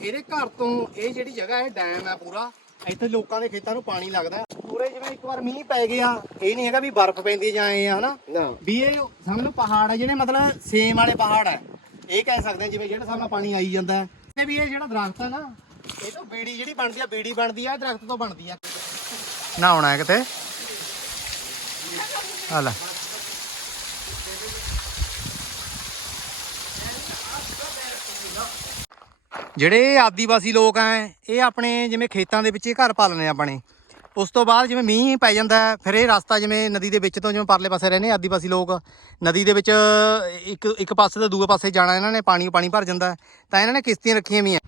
ਇਹਦੇ ਘਰ ਤੋਂ ਇਹ ਜਿਹੜੀ ਜਗ੍ਹਾ ਹੈ ਡੈਮ ਹੈ ਪੂਰਾ। ਇੱਥੇ ਲੋਕਾਂ ਦੇ ਖੇਤਾਂ ਨੂੰ ਪਾਣੀ ਲੱਗਦਾ ਹੈ। ਪੂਰੇ ਜਿਵੇਂ ਇੱਕ ਵਾਰ ਮੀਂਹ ਪੈ ਗਿਆ ਇਹ ਨਹੀਂ ਹੈਗਾ ਵੀ ਬਰਫ਼ ਪੈਂਦੀ ਜਾਂ ਆ ਹਨਾ? ਨਾ। ਵੀ ਇਹ ਸਮਝ ਲਓ ਪਹਾੜ ਹੈ ਜਿਹੜੇ ਮਤਲਬ ਸੇਮ ਵਾਲੇ ਪਹਾੜ ਹੈ। ਇਹ ਕਹਿ ਸਕਦੇ ਹਾਂ ਜਿਵੇਂ ਜਿਹੜੇ ਨਾਲ ਪਾਣੀ ਆਈ ਜਾਂਦਾ ਹੈ। ਤੇ ਵੀ ਇਹ ਜਿਹੜਾ ਦਰਖਤ ਹੈ ਨਾ ਇਹ ਤੋਂ ਬੀੜੀ ਜਿਹੜੀ ਬਣਦੀ ਆ ਬੀੜੀ ਬਣਦੀ ਆ ਇਹ ਦਰਖਤ ਤੋਂ ਬਣਦੀ ਆ। ਨਹਾਉਣਾ ਹੈ ਕਿਤੇ। ਆ ਲੈ। ਜਿਹੜੇ ਆਦੀਵਾਸੀ ਲੋਕ ਆ ਇਹ ਆਪਣੇ ਜਿਵੇਂ ਖੇਤਾਂ ਦੇ ਵਿੱਚ ਇਹ ਘਰ ਪਾਲਨੇ ਆਪਣੇ। ਉਸ ਤੋਂ ਬਾਅਦ ਜਿਵੇਂ ਮੀਂਹ ਪੈ ਜਾਂਦਾ ਫਿਰ ਇਹ ਰਸਤਾ ਜਿਵੇਂ ਨਦੀ ਦੇ ਵਿੱਚ ਤੋਂ ਜਿਵੇਂ ਪਰਲੇ ਪਾਸੇ ਰਹਿੰਦੇ ਆਦੀਵਾਸੀ ਲੋਕ। ਨਦੀ ਦੇ ਵਿੱਚ ਇੱਕ ਇੱਕ ਪਾਸੇ ਤੋਂ ਦੂਏ ਪਾਸੇ ਜਾਣਾ ਇਹਨਾਂ ਨੇ ਪਾਣੀ ਪਾਣੀ ਭਰ ਜਾਂਦਾ। ਤਾਂ ਇਹਨਾਂ ਨੇ ਕਿਸ਼ਤੀਆਂ ਰੱਖੀਆਂ ਵੀ ਆ।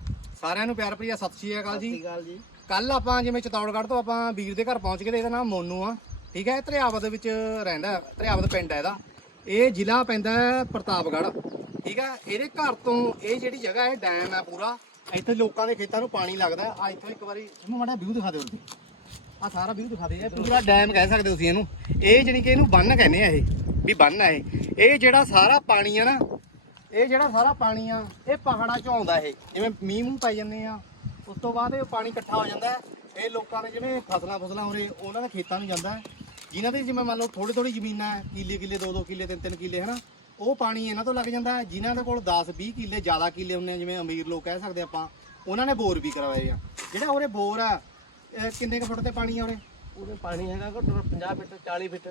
ਸਾਰਿਆਂ ਨੂੰ ਪਿਆਰ ਭਰੀ ਸਤਿ ਸ਼੍ਰੀ ਅਕਾਲ ਜੀ। ਕੱਲ ਆਪਾਂ ਜਿਵੇਂ ਚਤੌੜਗੜ੍ਹ ਤੋਂ ਆਪਾਂ ਵੀਰ ਦੇ ਘਰ ਪਹੁੰਚ ਗਏ ਤੇ ਇਹਦਾ ਨਾਮ ਮੋਨੂ ਆ। ਠੀਕ ਹੈ ਇਹ ਧਰਿਆਵਤ ਦੇ ਵਿੱਚ ਰਹਿੰਦਾ ਹੈ, ਧਰਿਆਵਤ ਪਿੰਡ ਹੈ ਇਹਦਾ। ਇਹ ਜ਼ਿਲ੍ਹਾ ਪੈਂਦਾ ਪ੍ਰਤਾਪਗੜ੍ਹ। ਠੀਕ ਆ? ਇਹਦੇ ਘਰ ਤੋਂ ਇਹ ਜਿਹੜੀ ਜਗ੍ਹਾ ਹੈ ਡੈਮ ਹੈ ਪੂਰਾ। ਇੱਥੇ ਲੋਕਾਂ ਦੇ ਖੇਤਾਂ ਨੂੰ ਪਾਣੀ ਲੱਗਦਾ ਆ ਇੱਥੋਂ ਇੱਕ ਵਾਰੀ, ਇਹਨੂੰ ਮਾੜਾ ਵਿਊ ਦਿਖਾ ਦਿਓ ਤੁਸੀਂ। ਆ ਸਾਰਾ ਵਿਊ ਦਿਖਾ ਦੇ ਇਹ ਪੂਰਾ ਡੈਮ ਕਹਿ ਸਕਦੇ ਤੁਸੀਂ ਇਹਨੂੰ। ਇਹ ਜਾਣੀ ਕਿ ਇਹਨੂੰ ਬੰਨ ਕਹਿੰਦੇ ਆ ਇਹ, ਵੀ ਬੰਨ ਆ ਇਹ। ਇਹ ਜਿਹੜਾ ਸਾਰਾ ਪਾਣੀ ਆ ਨਾ, ਇਹ ਜਿਹੜਾ ਸਾਰਾ ਪਾਣੀ ਆ, ਇਹ ਪਹਾੜਾਂ ਚੋਂ ਆਉਂਦਾ ਇਹ। ਜਿਵੇਂ ਮੀਂਹ ਮੂੰਹ ਪੈ ਜਾਂਦੇ ਆ, ਉਸ ਤੋਂ ਬਾਅਦ ਇਹ ਪਾਣੀ ਇਕੱਠਾ ਹੋ ਜਾਂਦਾ ਇਹ ਲੋਕਾਂ ਦੇ ਜਿਹੜੇ ਫਸਲਾਂ ਫਸਲਾਂ ਉਰੇ, ਉਹਨਾਂ ਦੇ ਖੇਤਾਂ ਨੂੰ ਜਾਂਦਾ ਹੈ। ਜਿਨ੍ਹਾਂ ਦੇ ਜਿਵੇਂ ਮੰਨ ਲਓ ਥੋੜੀ ਥੋੜੀ ਜ਼ਮੀਨਾਂ ਕਿੱਲੇ ਕਿੱਲੇ ਦੋ ਦੋ ਕਿੱਲੇ ਤਿੰਨ ਤਿੰਨ ਕਿੱਲੇ, ਹਨਾ? ਉਹ ਪਾਣੀ ਇਹਨਾਂ ਤੋਂ ਲੱਗ ਜਾਂਦਾ ਜਿਨ੍ਹਾਂ ਦੇ ਕੋਲ 10 20 ਕਿੱਲੇ ਜ਼ਿਆਦਾ ਕਿੱਲੇ ਹੁੰਦੇ ਆ ਜਿਵੇਂ ਅਮੀਰ ਲੋਕ ਕਹਿ ਸਕਦੇ ਆਪਾਂ ਉਹਨਾਂ ਨੇ ਬੋਰ ਵੀ ਕਰਵਾਏ ਆ। ਜਿਹੜਾ ਉਰੇ ਬੋਰ ਆ ਇਹ ਕਿੰਨੇ ਕੁ ਫੁੱਟ ਤੇ ਪਾਣੀ ਆ ਉਰੇ? ਉਹਦੇ ਪਾਣੀ ਹੈਗਾ ਘੱਟੋ ਘੱਟ 50 ਫੁੱਟ 40 ਫੁੱਟ।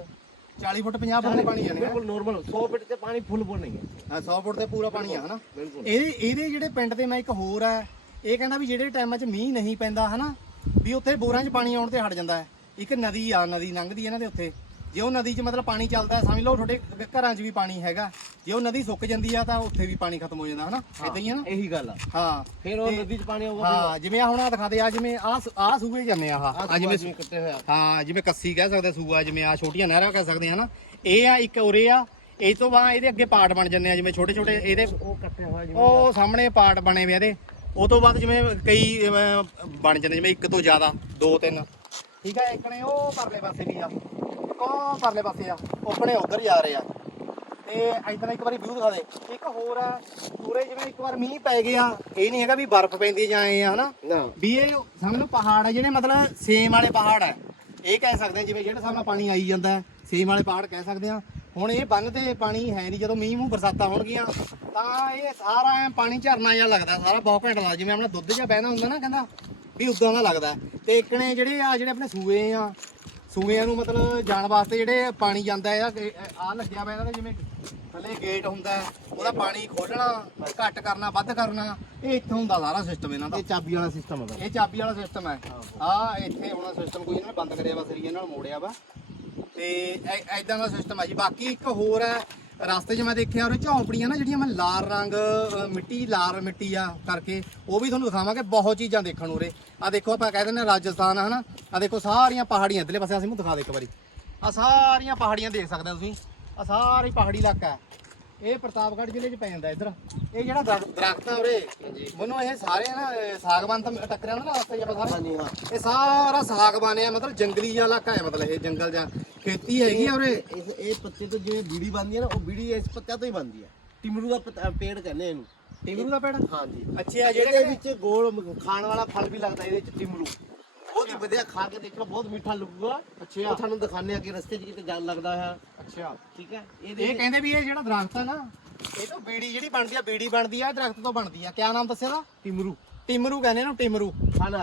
40 ਫੁੱਟ 50 ਫੁੱਟ ਤੇ ਪਾਣੀ ਜਾਣੇ ਬਿਲਕੁਲ ਨਾਰਮਲ 100 ਫੁੱਟ ਤੇ ਪਾਣੀ ਫੁੱਲ ਬੋਲ ਨਹੀਂ ਹੈ। ਹਾਂ 100 ਫੁੱਟ ਤੇ ਪੂਰਾ ਪਾਣੀ ਆ ਹਨਾ? ਇਹਦੇ ਇਹਦੇ ਜਿਹੜੇ ਪਿੰਡ ਦੇ ਮੈਂ ਇੱਕ ਹੋਰ ਹੈ ਇਹ ਕਹਿੰਦਾ ਵੀ ਜਿਹੜੇ ਟਾਈਮਾਂ 'ਚ ਮੀਂਹ ਨਹੀਂ ਪੈਂਦਾ ਹਨਾ ਵੀ ਉੱਥੇ ਬੋਰਾਂ 'ਚ ਪਾਣੀ ਆਉਣ ਤੇ ਹਟ ਜਾਂਦਾ ਹੈ। ਇੱਕ ਨਦੀ ਆ ਨਦੀ ਲੰਘਦੀ ਇਹਨਾਂ ਦੇ ਉੱਥੇ। ਜੇ ਉਹ ਨਦੀ 'ਚ ਮਤਲਬ ਪਾਣੀ ਚੱਲਦਾ ਸਮਝ ਲਓ ਤੁਹਾਡੇ ਘਰਾਂ 'ਚ ਵੀ ਪਾਣੀ ਹੈਗਾ। ਜੇ ਉਹ ਨਦੀ ਸੁੱਕ ਜਾਂਦੀ ਆ ਤਾਂ ਉੱਥੇ ਵੀ ਪਾਣੀ ਖਤਮ ਹੋ ਜਾਂਦਾ ਹਨਾ? ਇਦਾਂ ਹੀ ਹੈ ਨਾ? ਇਹੀ ਗੱਲ ਆ। ਹਾਂ। ਫਿਰ ਉਹ ਤੇ- ਨਦੀ ਚ ਪਾਣੀ ਆਊਗਾ ਹਾਂ ਜਿਵੇਂ ਆ ਹੁਣ ਆ ਦਿਖਾ ਦੇ ਆ ਜਿਵੇਂ ਆ ਆ ਸੂਏ ਜਾਂਦੇ ਆ ਆਹ। ਆ ਜਿਵੇਂ ਜਿਵੇਂ ਕੱਟੇ ਹੋਇਆ ਹਾਂ ਜਿਵੇਂ ਕੱਸੀ ਕਹਿ ਸਕਦੇ ਸੂਆ ਜਿਵੇਂ ਆ ਛੋਟੀਆਂ ਨਹਿਰਾਂ ਕਹਿ ਸਕਦੇ ਹਾਂ ਨਾ ਇਹ ਆ ਇੱਕ ਉਰੇ ਆ ਇਹ ਤੋਂ ਬਾਅਦ ਇਹਦੇ ਅੱਗੇ ਪਾਰਟ ਬਣ ਜਾਂਦੇ ਆ ਜਿਵੇਂ ਛੋਟੇ ਛੋਟੇ ਇਹਦੇ ਉਹ ਕੱਟੇ ਹੋਇਆ ਜਿਵੇਂ ਉਹ ਸਾਹਮਣੇ ਪਾਰਟ ਬਣੇ ਆ ਇਹਦੇ। ਉਹ ਤੋਂ ਬਾਅਦ ਜਿਵੇਂ ਕਈ ਬਣ ਜਾਂਦੇ ਜਿਵੇਂ ਇੱਕ ਤੋਂ ਜ਼ਿਆਦਾ ਦੋ ਤਿੰਨ। ਠੀਕ ਹੈ ਇੱਕ ਨੇ ਉਹ ਪਰਲੇ ਪਾਸੇ ਵੀ ਆ। ਕੋ ਪਰਲੇ ਪਾਸੇ ਆ? ਆਪਣੇ ਉਧਰ ਜਾ ਰਹੇ ਆ। ਤੇ ਇਦਾਂ ਇੱਕ ਵਾਰੀ ਵਿਊ ਦਿਖਾ ਦੇ। ਇੱਕ ਹੋਰ ਆ ਪੂਰੇ ਜਿਵੇਂ ਇੱਕ ਵਾਰ ਮੀਂਹ ਪੈ ਗਿਆ ਇਹ ਨਹੀਂ ਹੈਗਾ ਵੀ ਬਰਫ਼ ਪੈਂਦੀ ਜਾਂ ਆਏ ਆ ਹਨਾ? ਨਾ। ਵੀ ਇਹ ਸਮਝ ਲਓ ਪਹਾੜ ਆ ਜਿਹੜੇ ਮਤਲਬ ਸੇਮ ਵਾਲੇ ਪਹਾੜ ਆ। ਇਹ ਕਹਿ ਸਕਦੇ ਆ ਜਿਵੇਂ ਜਿਹੜੇ ਹਿਸਾਬ ਨਾਲ ਪਾਣੀ ਆਈ ਜਾਂਦਾ ਸੇਮ ਵਾਲੇ ਪਹਾੜ ਕਹਿ ਸਕਦੇ ਆ। ਹੁਣ ਇਹ ਬੰਨ ਤੇ ਪਾਣੀ ਹੈ ਨਹੀਂ ਜਦੋਂ ਮੀਂਹ ਮੂੰਹ ਬਰਸਾਤਾਂ ਹੋਣਗੀਆਂ ਤਾਂ ਇਹ ਸਾਰਾ ਐਂ ਪਾਣੀ ਝਰਨਾ ਜਿਹਾ ਲੱਗਦਾ ਸਾਰਾ ਬਹੁਤ ਘੈਂਟ ਲੱਗਦਾ। ਜਿਵੇਂ ਆਪਣਾ ਦੁੱਧ ਜਿਹਾ ਬਹਿਣਾ ਹੁੰਦਾ ਨਾ ਕਹਿੰਦਾ ਵੀ ਉਦਾਂ ਦਾ ਲੱਗਦਾ। ਤੇ ਇੱਕਣੇ ਜਿਹੜੇ ਆ ਜਿਹੜੇ ਆਪਣੇ ਸੂਏ ਆ ਸੂਇਆਂ ਨੂੰ ਮਤਲਬ ਜਾਣ ਵਾਸਤੇ ਜਿਹੜੇ ਪਾਣੀ ਜਾਂਦਾ ਹੈ ਆ ਲੱਗਿਆ ਹੋਇਆ ਇਹਦਾ ਜਿਵੇਂ ਥੱਲੇ ਗੇਟ ਹੁੰਦਾ ਹੈ, ਉਹਦਾ ਪਾਣੀ ਖੋਲਣਾ ਘੱਟ ਕਰਨਾ ਵੱਧ ਕਰਨਾ ਇਹ ਇੱਥੋਂ ਹੁੰਦਾ ਸਾਰਾ ਸਿਸਟਮ ਇਹਨਾਂ ਦਾ। ਇਹ ਚਾਬੀ ਵਾਲਾ ਸਿਸਟਮ ਹੈਗਾ ਇਹ ਚਾਬੀ ਵਾਲਾ ਸਿਸਟਮ ਹੈ। ਆ ਇੱਥੇ ਹੁਣ ਸਿਸਟਮ ਕੋਈ ਇਹਨਾਂ ਨੇ ਬੰਦ ਕਰਿਆ ਵਾ ਸਰੀਏ ਨਾਲ ਮੋੜਿਆ ਵਾ। ਤੇ ਐਦਾਂ ਦਾ ਸਿਸਟਮ ਹੈ ਜੀ। ਬਾਕੀ ਇੱਕ ਹੋਰ ਹੈ ਰਸਤੇ 'ਚ ਮੈਂ ਦੇਖਿਆ ਉਹਦੇ ਝੌਂਪੜੀਆਂ ਨਾ ਜਿਹੜੀਆਂ ਮੈਂ ਲਾਲ ਰੰਗ ਅ, ਮਿੱਟੀ ਲਾਲ ਮਿੱਟੀ ਆ ਕਰਕੇ ਉਹ ਵੀ ਤੁਹਾਨੂੰ ਦਿਖਾਵਾਂਗੇ ਬਹੁਤ ਚੀਜ਼ਾਂ ਦੇਖਣ ਨੂੰ ਉਰੇ। ਆ ਦੇਖੋ ਆਪਾਂ ਕਹਿ ਦਿੰਦੇ ਹਾਂ ਰਾਜਸਥਾਨ ਆ ਹਨਾ? ਆ ਦੇਖੋ ਸਾਰੀਆਂ ਪਹਾੜੀਆਂ ਇੱਧਰਲੇ ਪਾਸੇ ਅਸੀਂ ਨੂੰ ਦਿਖਾ ਦੇ ਇੱਕ ਵਾਰੀ। ਆ ਸਾਰੀਆਂ ਪਹਾੜੀਆਂ ਦੇਖ ਸਕਦੇ ਹੋ ਤੁਸੀਂ। ਆ ਸਾਰੀ ਪਹਾੜੀ ਇਲਾਕਾ ਹੈ। ਇਹ ਪ੍ਰਤਾਪਗੜ੍ਹ ਜ਼ਿਲ੍ਹੇ 'ਚ ਪੈ ਜਾਂਦਾ ਇੱਧਰ। ਇਹ ਜਿਹੜਾ ਦਰਖਤ ਦਰਖਤ ਆ ਉਰੇ ਮੈਨੂੰ ਇਹ ਸਾਰੇ ਨਾ ਇਹ ਸਾਗਵਾਨ ਤਾਂ ਟੱਕਰਿਆ ਨਾ ਰਸਤੇ 'ਚ ਆਪਾਂ ਸਾਰੇ। ਹਾਂਜੀ ਹਾਂ। ਇਹ ਸਾਰਾ ਸਾਗਬਾਨ ਹੈ ਮਤਲਬ ਜੰਗਲੀ ਜਿਹਾ ਇਲਾਕਾ ਹੈ ਮਤਲਬ ਇਹ ਜੰਗਲ ਜਾਂ ਖੇਤੀ ਹੈਗੀ ਆ ਉਰੇ। ਇਸ ਇਹ ਪੱਤੇ ਤੋਂ ਜਿਵੇਂ ਬੀੜੀ ਬਣਦੀ ਹੈ ਨਾ ਉਹ ਬੀੜੀ ਇਸ ਪੱਤਿਆਂ ਤੋਂ ਹੀ ਬਣਦੀ ਹੈ ਟਿਮਰੂ ਦਾ ਪੱਤਾ- ਪੇੜ ਕਹਿੰਦੇ ਆ ਇਹਨੂੰ। ਟਿਮਰੂ ਦਾ ਪੇੜ? ਹਾਂਜੀ। ਅੱਛਾ ਇਹਦੇ ਜਿਹੜੇ ਵਿੱਚ ਗੋਲ ਖਾਣ ਵਾਲਾ ਫਲ ਵੀ ਲੱਗਦਾ ਇਹਦੇ ਵਿੱਚ ਟਿਮਰੂ। ਬਹੁਤ ਹੀ ਵਧੀਆ ਖਾ ਕੇ ਦੇਖਣਾ ਬਹੁਤ ਮਿੱਠਾ ਲੱਗੂਗਾ। ਅੱਛਾ। ਉਹ ਤੁਹਾਨੂੰ ਦਿਖਾਣੇ ਆ ਕਿ ਰਸਤੇ 'ਚ ਕਿਤੇ ਜਾਣ ਲੱਗਦਾ ਹੈ। ਅੱਛਾ। ਠੀਕ ਹੈ? ਇਹ ਕਹਿੰਦੇ ਵੀ ਇਹ ਜਿਹੜਾ ਦਰਖਤ ਹੈ ਨਾ ਇਹ ਤੋਂ ਬੀੜੀ ਜਿਹੜੀ ਬਣਦੀ ਆ ਬੀੜੀ ਬਣਦੀ ਆ ਦਰਖਤ ਤੋਂ ਬਣਦੀ ਆ। ਕਿਆ ਨਾਮ ਦੱਸਿਆ ਦਾ? ਟਿਮਰੂ। ਟਿਮਰੂ ਕਹਿੰਦੇ ਇਹਨੂੰ ਟਿਮਰੂ।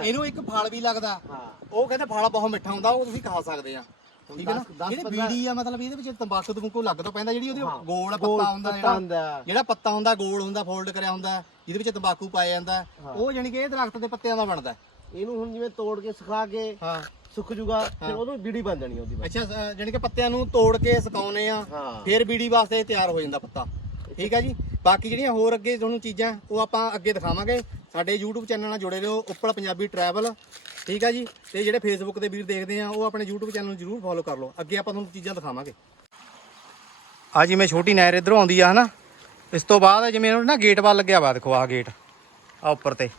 ਇਹਨੂੰ ਇੱਕ ਫਲ ਵੀ ਲੱਗਦਾ। ਹਾਂ। ਉਹ ਕਹਿੰਦੇ ਫਲ ਬਹੁਤ ਮਿੱਠਾ ਹੁੰਦਾ ਉਹ ਤੁਸੀਂ ਖਾ ਸਕਦੇ ਆ। ਠੀਕ ਹੈ ਨਾ? ਜਿਹੜੀ ਬੀੜੀ ਆ ਮਤਲਬ ਇਹਦੇ ਵਿੱਚ ਤੰਬਾਕੂ ਤੰਬਾਕੂ ਲੱਗ ਤੋਂ ਪੈਂਦਾ ਜਿਹੜੀ ਉਹਦੀ। ਗੋਲ ਪੱਤਾ ਹੁੰਦਾ ਜਿਹੜਾ ਪੱਤਾ ਹੁੰਦਾ ਗੋਲ ਹੁੰਦਾ ਫੋਲਡ ਕਰਿਆ ਹੁੰਦਾ ਜਿਹਦੇ ਵਿੱਚ ਤੰਬਾਕੂ ਪਾਇਆ ਜਾਂਦਾ। ਉਹ ਜਾਨੀ ਕਿ ਇਹ ਦਰਖਤ ਦੇ ਪੱਤਿਆਂ ਦਾ ਬਣਦਾ। ਇਹਨੂੰ ਹੁਣ ਜਿਵੇਂ ਤੋੜ ਕੇ ਸੁਕਾ ਕੇ ਹਾਂ। ਸੁੱਕ ਜੂਗਾ ਫਿਰ ਉਹਨੂੰ ਬੀੜੀ ਬਣ ਜਾਣੀ ਉਹਦੀ ਬਸ। ਅੱਛਾ ਅ, ਜਾਣੀ ਕਿ ਪੱਤਿਆਂ ਨੂੰ ਤੋੜ ਕੇ ਸੁਕਾਉਨੇ ਆ ਹਾਂ। ਫਿਰ ਬੀੜੀ ਵਾਸਤੇ ਇਹ ਤਿਆਰ ਹੋ ਜਾਂਦਾ ਪੱਤਾ। ਠੀਕ ਹੈ ਜੀ? ਬਾਕੀ ਜਿਹੜੀਆਂ ਹੋਰ ਅੱਗੇ ਤੁਹਾਨੂੰ ਚੀਜ਼ਾਂ ਉਹ ਆਪਾਂ ਅੱਗੇ ਦਿਖਾਵਾਂਗੇ। ਸਾਡੇ YouTube ਚੈਨਲ ਨਾਲ ਜੁੜੇ ਰਹੋ ਉੱਪਲ ਪੰਜਾਬੀ ਟਰੈਵਲ ਠੀਕ ਹੈ ਜੀ? ਤੇ ਜਿਹੜੇ Facebook ਤੇ ਵੀਰ ਦੇਖਦੇ ਆ ਉਹ ਆਪਣੇ YouTube ਚੈਨਲ ਨੂੰ ਜਰੂਰ ਫੋਲੋ ਕਰ ਲਓ। ਅੱਗੇ ਆਪਾਂ ਤੁਹਾਨੂੰ ਚੀਜ਼ਾਂ ਦਿਖਾਵਾਂਗੇ। ਆ ਜਿਵੇਂ ਛੋਟੀ ਨਹਿਰ ਇਧਰੋਂ ਆਉਂਦੀ ਆ ਹਨਾ? ਇਸ ਤੋਂ ਬਾਅਦ ਜਿਵੇਂ ਉਹਨੂੰ ਨਾ ਗੇਟ ਵੱਲ ਲੱਗਿਆ ਵਾ ਦੇਖੋ ਆਹ ਗੇਟ ਆ ਉੱਪਰ ਤੇ।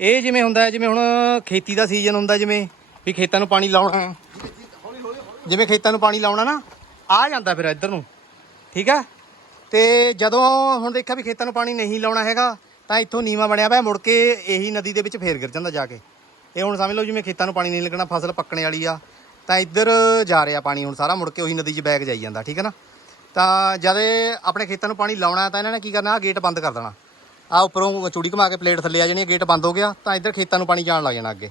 ਇਹ ਜਿਵੇਂ ਹੁੰਦਾ ਹੈ, ਜਿਵੇਂ ਹੁਣ ਖੇਤੀ ਦਾ ਸੀਜ਼ਨ ਹੁੰਦਾ ਜਿਵੇਂ ਵੀ ਖੇਤਾਂ ਨੂੰ ਪਾਣੀ ਲਾਉਣਾ ਜਿਵੇਂ ਖੇਤਾਂ ਨੂੰ ਪਾਣੀ ਲਾਉਣਾ ਨਾ ਆ ਜਾਂਦਾ ਫਿਰ ਇੱਧਰ ਨੂੰ। ਠੀਕ ਹੈ ਤੇ ਜਦੋਂ ਹੁਣ ਦੇਖਿਆ ਵੀ ਖੇਤਾਂ ਨੂੰ ਪਾਣੀ ਨਹੀਂ ਲਾਉਣਾ ਹੈਗਾ ਤਾਂ ਇੱਥੋਂ ਨੀਵਾ ਬਣਿਆ ਪਿਆ ਮੁੜ ਕੇ ਇਹੀ ਨਦੀ ਦੇ ਵਿੱਚ ਫੇਰ ਗਿਰ ਜਾਂਦਾ ਜਾ ਕੇ। ਇਹ ਹੁਣ ਸਮਝ ਲਓ ਜਿਵੇਂ ਖੇਤਾਂ ਨੂੰ ਪਾਣੀ ਨਹੀਂ ਲੱਗਣਾ ਫਸਲ ਪੱਕਣੇ ਵਾਲੀ ਆ ਤਾਂ ਇੱਧਰ ਜਾ ਰਿਹਾ ਪਾਣੀ ਹੁਣ ਸਾਰਾ ਮੁੜ ਕੇ ਉਹੀ ਨਦੀ 'ਚ ਬੈਗ ਜਾਈ ਜਾਂਦਾ ਠੀਕ ਹੈ ਨਾ? ਤਾਂ ਜਦ ਆਪਣੇ ਖੇਤਾਂ ਨੂੰ ਪਾਣੀ ਲਾਉਣਾ ਤਾਂ ਇਹਨਾਂ ਨੇ ਕੀ ਕਰਨਾ ਆ ਗੇਟ ਬੰਦ ਕਰ ਦੇਣਾ। ਆ ਉੱਪਰੋਂ ਚੂੜੀ ਘਮਾ ਕੇ ਪਲੇਟ ਥੱਲੇ ਆ ਜਾਣੀ ਗੇਟ ਬੰਦ ਹੋ ਗਿਆ, ਤਾਂ ਇੱਧਰ ਖੇਤਾਂ ਨੂੰ ਪਾਣੀ ਜਾਣ ਲੱਗ ਜਾਣਾ ਅੱਗੇ।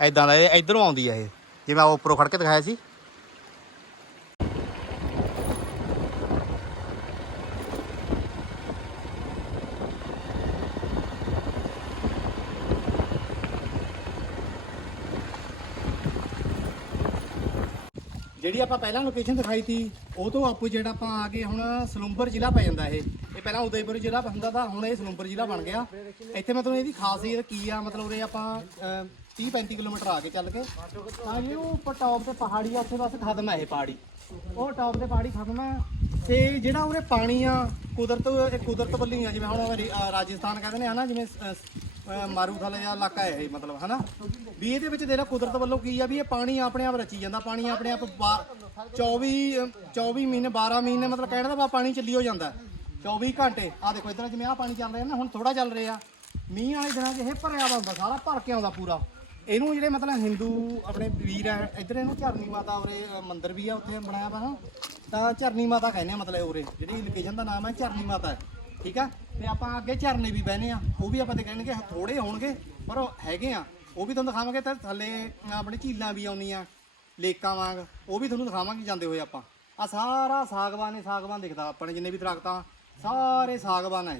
ਐਦਾਂ ਦਾ ਇਹ ਇੱਧਰੋਂ ਆਉਂਦੀ ਆ ਇਹ। ਜਿਵੇਂ ਆ ਉੱਪਰੋਂ ਖੜ ਕੇ ਦਿਖਾਇਆ ਸੀ। ਜਿਹੜੀ ਆਪਾਂ ਪਹਿਲਾਂ ਲੋਕੇਸ਼ਨ ਦਿਖਾਈ ਸੀ ਉਹ ਤੋਂ ਆਪੋਜੀਟ ਆਪਾਂ ਆ ਗਏ ਹੁਣ ਸਲੂੰਬਰ ਜ਼ਿਲ੍ਹਾ ਪੈ ਜਾਂਦਾ ਇਹ। ਇਹ ਪਹਿਲਾਂ ਉਦੈਪੁਰ ਜ਼ਿਲ੍ਹਾ ਹੁੰਦਾ ਤਾਂ ਹੁਣ ਇਹ ਸਲੂੰਬਰ ਜ਼ਿਲ੍ਹਾ ਬਣ ਗਿਆ। ਇੱਥੇ ਮਤਲਬ ਇਹਦੀ ਖਾਸੀਅਤ ਕੀ ਆ, ਮਤਲਬ ਉਰੇ ਆਪਾਂ 30 35 ਕਿਲੋਮੀਟਰ ਆ ਕੇ ਚੱਲ ਕੇ। ਤਾਂ ਜੀ ਉਹ ਉੱਪਰ ਟੌਪ ਤੇ ਪਹਾੜੀ ਆ, ਉੱਥੇ ਬਸ ਖਤਮ ਹੈ ਇਹ ਪਹਾੜੀ। ਉਹ ਟੌਪ ਤੇ ਪਹਾੜੀ ਖਤਮ ਹੈ ਤੇ ਜਿਹੜਾ ਉਰੇ ਪਾਣੀ ਆ, ਕੁਦਰਤ, ਇਹ ਕੁਦਰਤ ਵੱਲੋਂ ਆ ਜਿਵੇਂ ਹੁਣ ਰੀ- ਅਹ, ਰਾਜਸਥਾਨ ਕਹਿੰਦੇ ਨੇ ਹਨਾ ਜਿਵੇਂ ਅਹ, ਅਹ, ਮਾਰੂਥਲ ਜਿਹਾ ਇਲਾਕਾ ਹੈ ਇਹ ਮਤਲਬ ਹਨਾ? ਵੀ ਇਹਦੇ ਵਿੱਚ ਜਿਹੜਾ ਕੁਦਰਤ ਵੱਲੋਂ ਕੀ ਆ ਵੀ ਇਹ ਪਾਣੀ ਆਪਣੇ ਆਪ ਰਚੀ ਜਾਂਦਾ ਪਾਣੀ ਆਪਣੇ ਆਪ ਬਾ- 24 ਅਹ, 24 ਮਹੀਨੇ 12 ਮਹੀਨੇ ਮਤਲਬ ਕਹਿਣ ਦਾ ਵਾ ਪਾਣੀ ਚੱਲੀ ਹੋ ਜਾਂਦਾ। ਹੈ। 24 ਘੰਟੇ ਆ ਦੇਖੋ ਇਧਰ ਜਿਵੇਂ ਆ ਪਾਣੀ ਚੱਲ ਰਿਹਾ ਨਾ ਹੁਣ ਥੋੜਾ ਚੱਲ ਰਿਹਾ। ਮੀਂਹ ਵਾਲੇ ਦਿਨਾਂ 'ਚ ਇਹ ਭਰਿਆ ਵਾ ਹੁੰਦਾ ਸਾਰਾ ਭਰ ਕੇ ਆਉਂਦਾ ਪੂਰਾ। ਇਹਨੂੰ ਜਿਹੜੇ ਮਤਲਬ ਹਿੰਦੂ ਆਪਣੇ ਵੀਰ ਆ ਇੱਧਰ ਇਹਨੂੰ ਝਰਨੀ ਮਾਤਾ ਉਰੇ ਅ, ਮੰਦਿਰ ਵੀ ਆ ਉੱਥੇ ਬਣਾਇਆ ਵਾ ਨਾ। ਤਾਂ ਝਰਨੀ ਮਾਤਾ ਕਹਿੰਦੇ ਆ ਮਤਲਬ ਉਰੇ ਜਿਹੜੀ ਲੋਕੇਸ਼ਨ ਦਾ ਨਾਮ ਹੈ ਝਰਨੀ ਮਾਤਾ ਹੈ। ਠੀਕ ਆ? ਤੇ ਆਪਾਂ ਅੱਗੇ ਝਰਨੇ ਵੀ ਬਹਿਨੇ ਆ। ਉਹ ਵੀ ਆਪਾਂ ਤੇ ਕਹਿਣਗੇ ਥੋੜੇ ਹੋਣਗੇ, ਪਰ ਉਹ ਹੈਗੇ ਆ। ਉਹ ਵੀ ਤੁਹਾਨੂੰ ਦਿਖਾਵਾਂਗੇ, ਤੇ ਥੱਲੇ ਆਪਣੇ ਝੀਲਾਂ ਵੀ ਆਉਂਦੀਆਂ, ਲੇਕਾਂ ਵਾਂਗ। ਉਹ ਵੀ ਤੁਹਾਨੂੰ ਦਿਖਾਵਾਂਗੇ ਜਾਂਦੇ ਹੋਏ ਆਪਾਂ। ਆ ਸਾਰਾ ਸਾਗਵਾਨ ਹੀ ਸਾਗਵਾਨ ਦਿਖਦਾ ਆਪਣੇ ਜਿੰਨੇ ਵੀ ਦਰਖਤਾਂ। ਸਾਰੇ ਸਾਗਵਾਨ ਆ